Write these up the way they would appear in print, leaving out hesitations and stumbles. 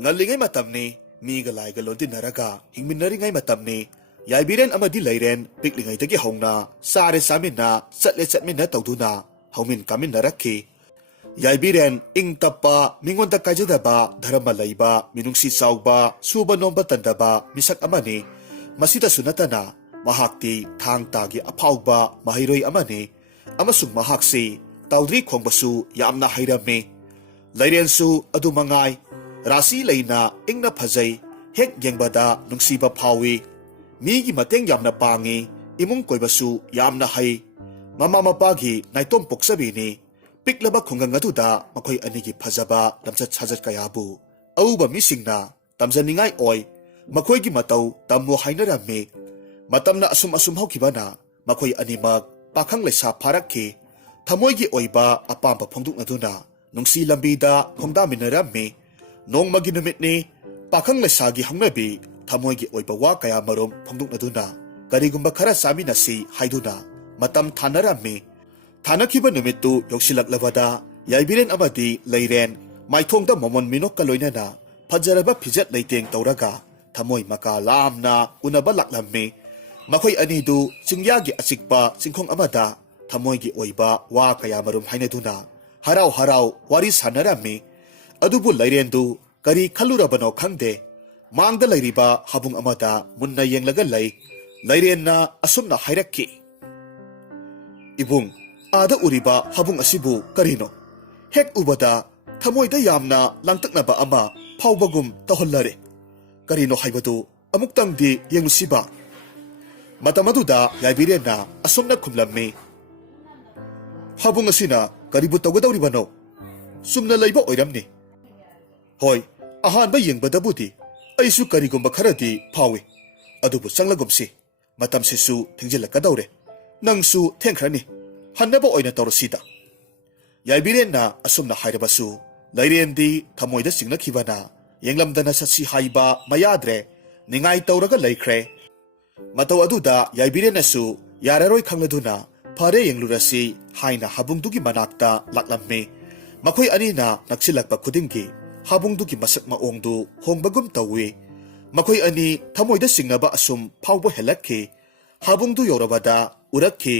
ngalingay matamni miga laiga lodinaraga hingminaringai matamni yaibiren amadi leiren piklingai dagi hongna sare samina chatle chatmina tawduna hongmin kamin narakhi yaibiren ing tappa mingonda kajadaba dharma laiba minungsi chawba suba nomba tandaba misak amani masida sunatana mahakti thang tagi aphauba mahiroi amani amasung mahaksi tawdri khongbasu yamna hairame leirensu adumangai rasi leina ingna phajai hek yengbada nungsiba phawi migi mateng yamna pangi imung koibasu yamna hai mama mapagi naitom poksabini piklaba khungang aduda makhoi anigi phajaba lamchat chhajat kayabu auba misingna tamjaningai oi makhoi gi matau tammo hainarame matamna asum asum hokibana makhoi animak pakhang leisa pharakhi thamoi gi oiba apamba phongduk aduna nungsi lambida khongda minarame nongmagi numitni pakhang lesagi hangnabi thamoi gi oiba wa kaya marom phongduk aduna karigumba khara saminasi haiduna matam thanarame thanakhiba numittu yoksilak yaibiren amadi leiren maithongda momon minok kaloinana phajaraba phijat leiteng tawraga thamoi maka lamna unaba laklamme makhoi anidu chingyagi achikpa chingkhong amada thamoi gi oiba wa kaya marum hainaduna harau harau wari sanarame adubu leirendu kari khalurabano khangde mangda leiriba habung amada munna yenglaga leirenna asumna hairakki ibung ada uriba habung asibu karino hek ubada thamoida yamna langtaknaba ama phawbagum tahollare karino haibadu amuktangdi yenglusiba matamaduda yaibirenna asumna khumlamme habung asina karibu tawgadawribano sumna leiba oiramni hoi ahanba yengbadabudi aisu karigumba kharadi phawi adubu changlagumsi matamsisu thingjilakadawre nangsu thengkhrani hannaba oina tawrasida yaibirenna asumna hairabasu leirendi thamoida singnakhibana yenglamdana satsi haiba mayadre ningai tawraga leikhre mataw aduda yaibirenasu yararoi khangladuna phare yenglurasi haina habungdugi manakta laklamme makhoi anina naksilakpa khudingi habungdugi masak maongdu hongbagum tawi makhoi ani thamoida singnaba asum phawbo helakhi habungdu yorabada urakhi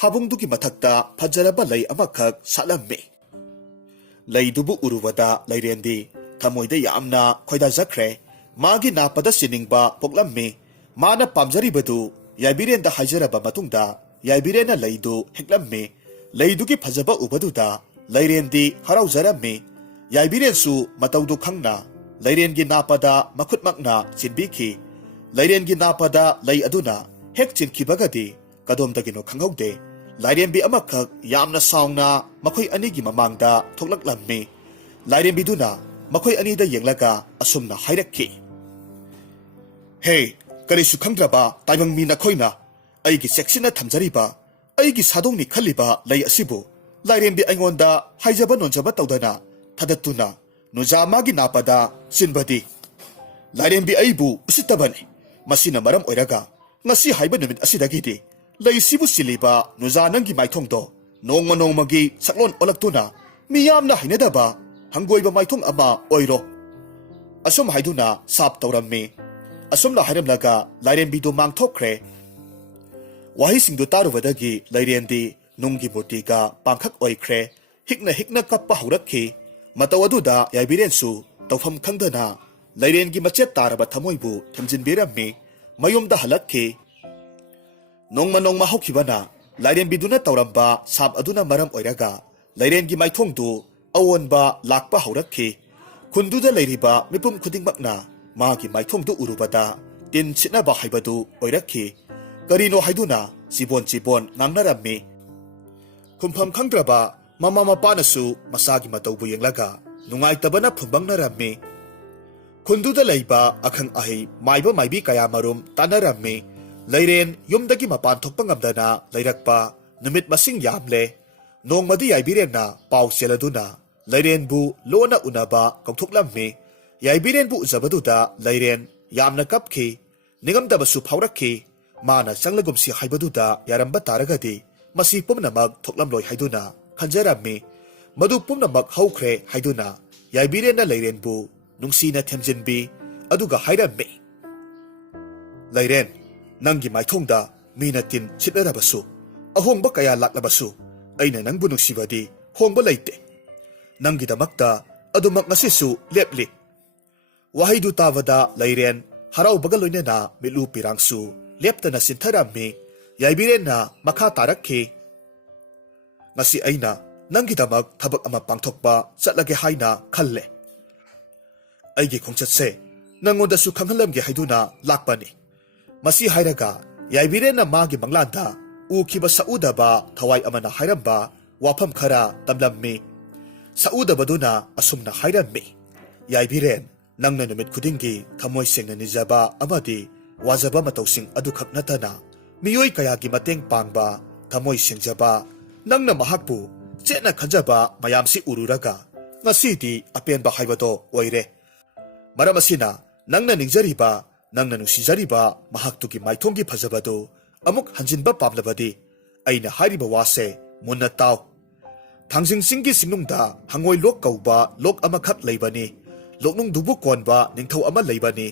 habungdugi mathakta phajaraba lei amakhak salamme leidubu urubada leirendi thamoida yamna khoida jakre magi napada siningba poklamme mana pamjaribadu yaibirenda haijaraba matungda yaibirena leidu heklamme leidugi phajaba ubaduda leirendi haraujaramme yaibirensu mataudu khangna leirengi napada makhutmakna chinbikhi leirengi napada lei aduna hek chinkhibagadi kadomdagino khanghaude lairenbi amakhak yamna saungna makhoi anigi mamangda thoklaklamme lairembiduna makhoi anida yenglaga asumna hairakhi hey karisu khangdraba taibangmi nakhoina aigi seksina thamjariba aigi sadongni khaliba lei asibu lairembi aingonda haijaba nonjaba tawdana thadattuna nujamagi napada sinbadi lairembi aibu usitabani masina maram oiraga ngasi haiba numit asidagidi leisibu siliba nujanangi maithongdo nongmagi saklon olaktuna miyamna hainadaba hangoiba maithong ama oiro asum haiduna sap tawrammi asumla hairamlaga lairembidu mangthokre wahisingdu tarubadagi leirendi nunggi murtiga pangkhak oikre hikna kappa haurakhi mataw aduda yaibirensu tawfam khangdana leirengi machet taraba thamoibu thamjinbiramme mayumda halakhi nongma hokibana lairembiduna tawramba sap aduna maram oiraga leirengi maithongdu awonba lakpa haurakhi khunduda leiriba mipum khudingmakna magi maithongdu urubada tin chitnaba haibadu oirakhi karino haiduna jibon ngangnarame khumpham khangdraba mama mapanasu masagi matawbu yenglaga nungaitabana phumbangnarame khunduda leiba akhang ahi maiba maibi kaya marum tanarame leiren yumdagi mapan thokpa ngamdana leirakpa numit masing yamle nongmadi yaibirenna paw seladuna leirenbu lona unaba kauthoklamme yaibirenbu ujabaduda leiren yamna kapkhi nigamdabasu phaurakhi mana changlagumsi haibaduda yaramba taragadi masi pumnamak thoklamloi haiduna khanjarami madu pumnamak haukhre haiduna yaibirenna leirenbu ꯅꯨꯡꯁꯤꯅ ꯊꯦꯝꯖꯤꯟꯕꯤ ꯑꯗꯨꯒ ꯍꯥꯏꯔꯝꯃꯤ, ꯂꯩꯔꯦꯟ, ꯅꯪꯒꯤ ꯃꯥꯏꯊꯣꯡꯗ ꯃꯤꯅ ꯇꯤꯟ ꯁꯤꯠꯅꯔꯕꯁꯨ, ꯑꯍꯣꯡꯕ ꯀꯌꯥ ꯂꯥꯛꯂꯕꯁꯨ ꯑꯩꯅ ꯅꯪꯕꯨ ꯅꯨꯡꯁꯤꯕꯗꯤ ꯍꯣꯡꯕ ꯂꯩꯇꯦ. ꯅꯪꯒꯤꯗꯃꯛꯇ ꯑꯗꯨꯃꯛ ꯉꯁꯤꯁꯨ ꯂꯦꯞꯂꯤ. ꯋꯥꯍꯩꯗꯨ ꯇꯥꯕꯗ ꯂꯩꯔꯦꯟ ꯍꯔꯥꯎꯕꯒ ꯂꯣꯏꯅꯅ ꯃꯤꯠꯂꯨ ꯄꯤꯔꯥꯡꯁꯨ ꯂꯦꯞꯇꯅ ꯆꯤꯟꯊꯔꯝꯃꯤ. ꯌꯥꯏꯕꯤꯔꯦꯟꯅ ꯃꯈꯥ ꯇꯥꯔꯛꯈꯤ, ꯉꯁꯤ ꯑꯩꯅ ꯅꯪꯒꯤꯗꯃꯛ ꯊꯕꯛ ꯑꯃ ꯄꯥꯡꯊꯣꯛꯄ ꯆꯠꯂꯒꯦ ꯍꯥꯏꯅ ꯈꯜꯂꯦ. ꯑꯩꯒꯤ ꯈꯣꯡꯆꯠꯁꯦ ꯅꯪꯉꯣꯟꯗꯁꯨ ꯈꯪꯍꯜꯂꯝꯒꯦ ꯍꯥꯏꯗꯨꯅ ꯂꯥꯛꯄꯅꯤ. ꯃꯁꯤ ꯍꯥꯏꯔꯒ ꯌꯥꯏꯕꯤꯔꯦꯟꯅ ꯃꯥꯒꯤ ꯃꯪꯂꯥꯟꯗ ꯎꯈꯤꯕ ꯁꯛꯎꯗꯕ ꯊꯋꯥꯏ ꯑꯃꯅ ꯍꯥꯏꯔꯝꯕ ꯋꯥꯐꯝ ꯈꯔ ꯇꯝꯂꯝꯃꯤ. ꯁꯛꯎꯗꯕꯗꯨꯅ ꯑꯁꯨꯝꯅ ꯍꯥꯏꯔꯝꯃꯤ, ꯌꯥꯏꯕꯤꯔꯦꯟ, ꯅꯪꯅ ꯅꯨꯃꯤꯠ ꯈꯨꯗꯤꯡꯒꯤ ꯊꯃꯣꯏ ꯁꯦꯡꯅ ꯅꯤꯖꯕ ꯑꯃꯗꯤ ꯋꯥꯖꯕ ꯃꯇꯧꯁꯤꯡ ꯑꯗꯨꯈꯛ ꯅꯠꯇꯅ ꯃꯤꯑꯣꯏ ꯀꯌꯥꯒꯤ ꯃꯇꯦꯡ ꯄꯥꯡꯕ, ꯊꯃꯣꯏ ꯁꯦꯡꯖꯕ, ꯅꯪꯅ ꯃꯍꯥꯛꯄꯨ ꯆꯦꯠꯅ ꯈꯟꯖꯕ ꯃꯌꯥꯝꯁꯤ ꯎꯔꯨꯔꯒ ꯉꯁꯤꯗꯤ ꯑꯄꯦꯟꯕ ꯍꯥꯏꯕꯗꯣ ꯑꯣꯏꯔꯦ. ꯃꯔꯝ ꯑꯁꯤꯅ ꯅꯪꯅ ꯅꯤꯡꯖꯔꯤꯕ, ꯅꯪꯅ ꯅꯨꯡꯁꯤꯖꯔꯤꯕ ꯃꯍꯥꯛꯇꯨꯒꯤ ꯃꯥꯏꯊꯣꯡꯒꯤ ꯐꯖꯕꯗꯨ ꯑꯃꯨꯛ ꯍꯟꯖꯤꯟꯕ ꯄꯥꯝꯂꯕꯗꯤ ꯑꯩꯅ ꯍꯥꯏꯔꯤꯕ ꯋꯥꯁꯦ ꯃꯨꯟꯅ ꯇꯥꯎ. ꯊꯥꯡꯖꯤꯡ ꯆꯤꯡꯒꯤ ꯆꯤꯡꯅꯨꯡꯗ ꯍꯪꯉꯣꯏ ꯂꯣꯛ ꯀꯧꯕ ꯂꯣꯛ ꯑꯃꯈꯛ ꯂꯩꯕꯅꯤ. ꯂꯣꯛꯅꯨꯡꯗꯨꯕꯨ ꯀꯣꯟꯕ ꯅꯤꯡꯊꯧ ꯑꯃ ꯂꯩꯕꯅꯤ.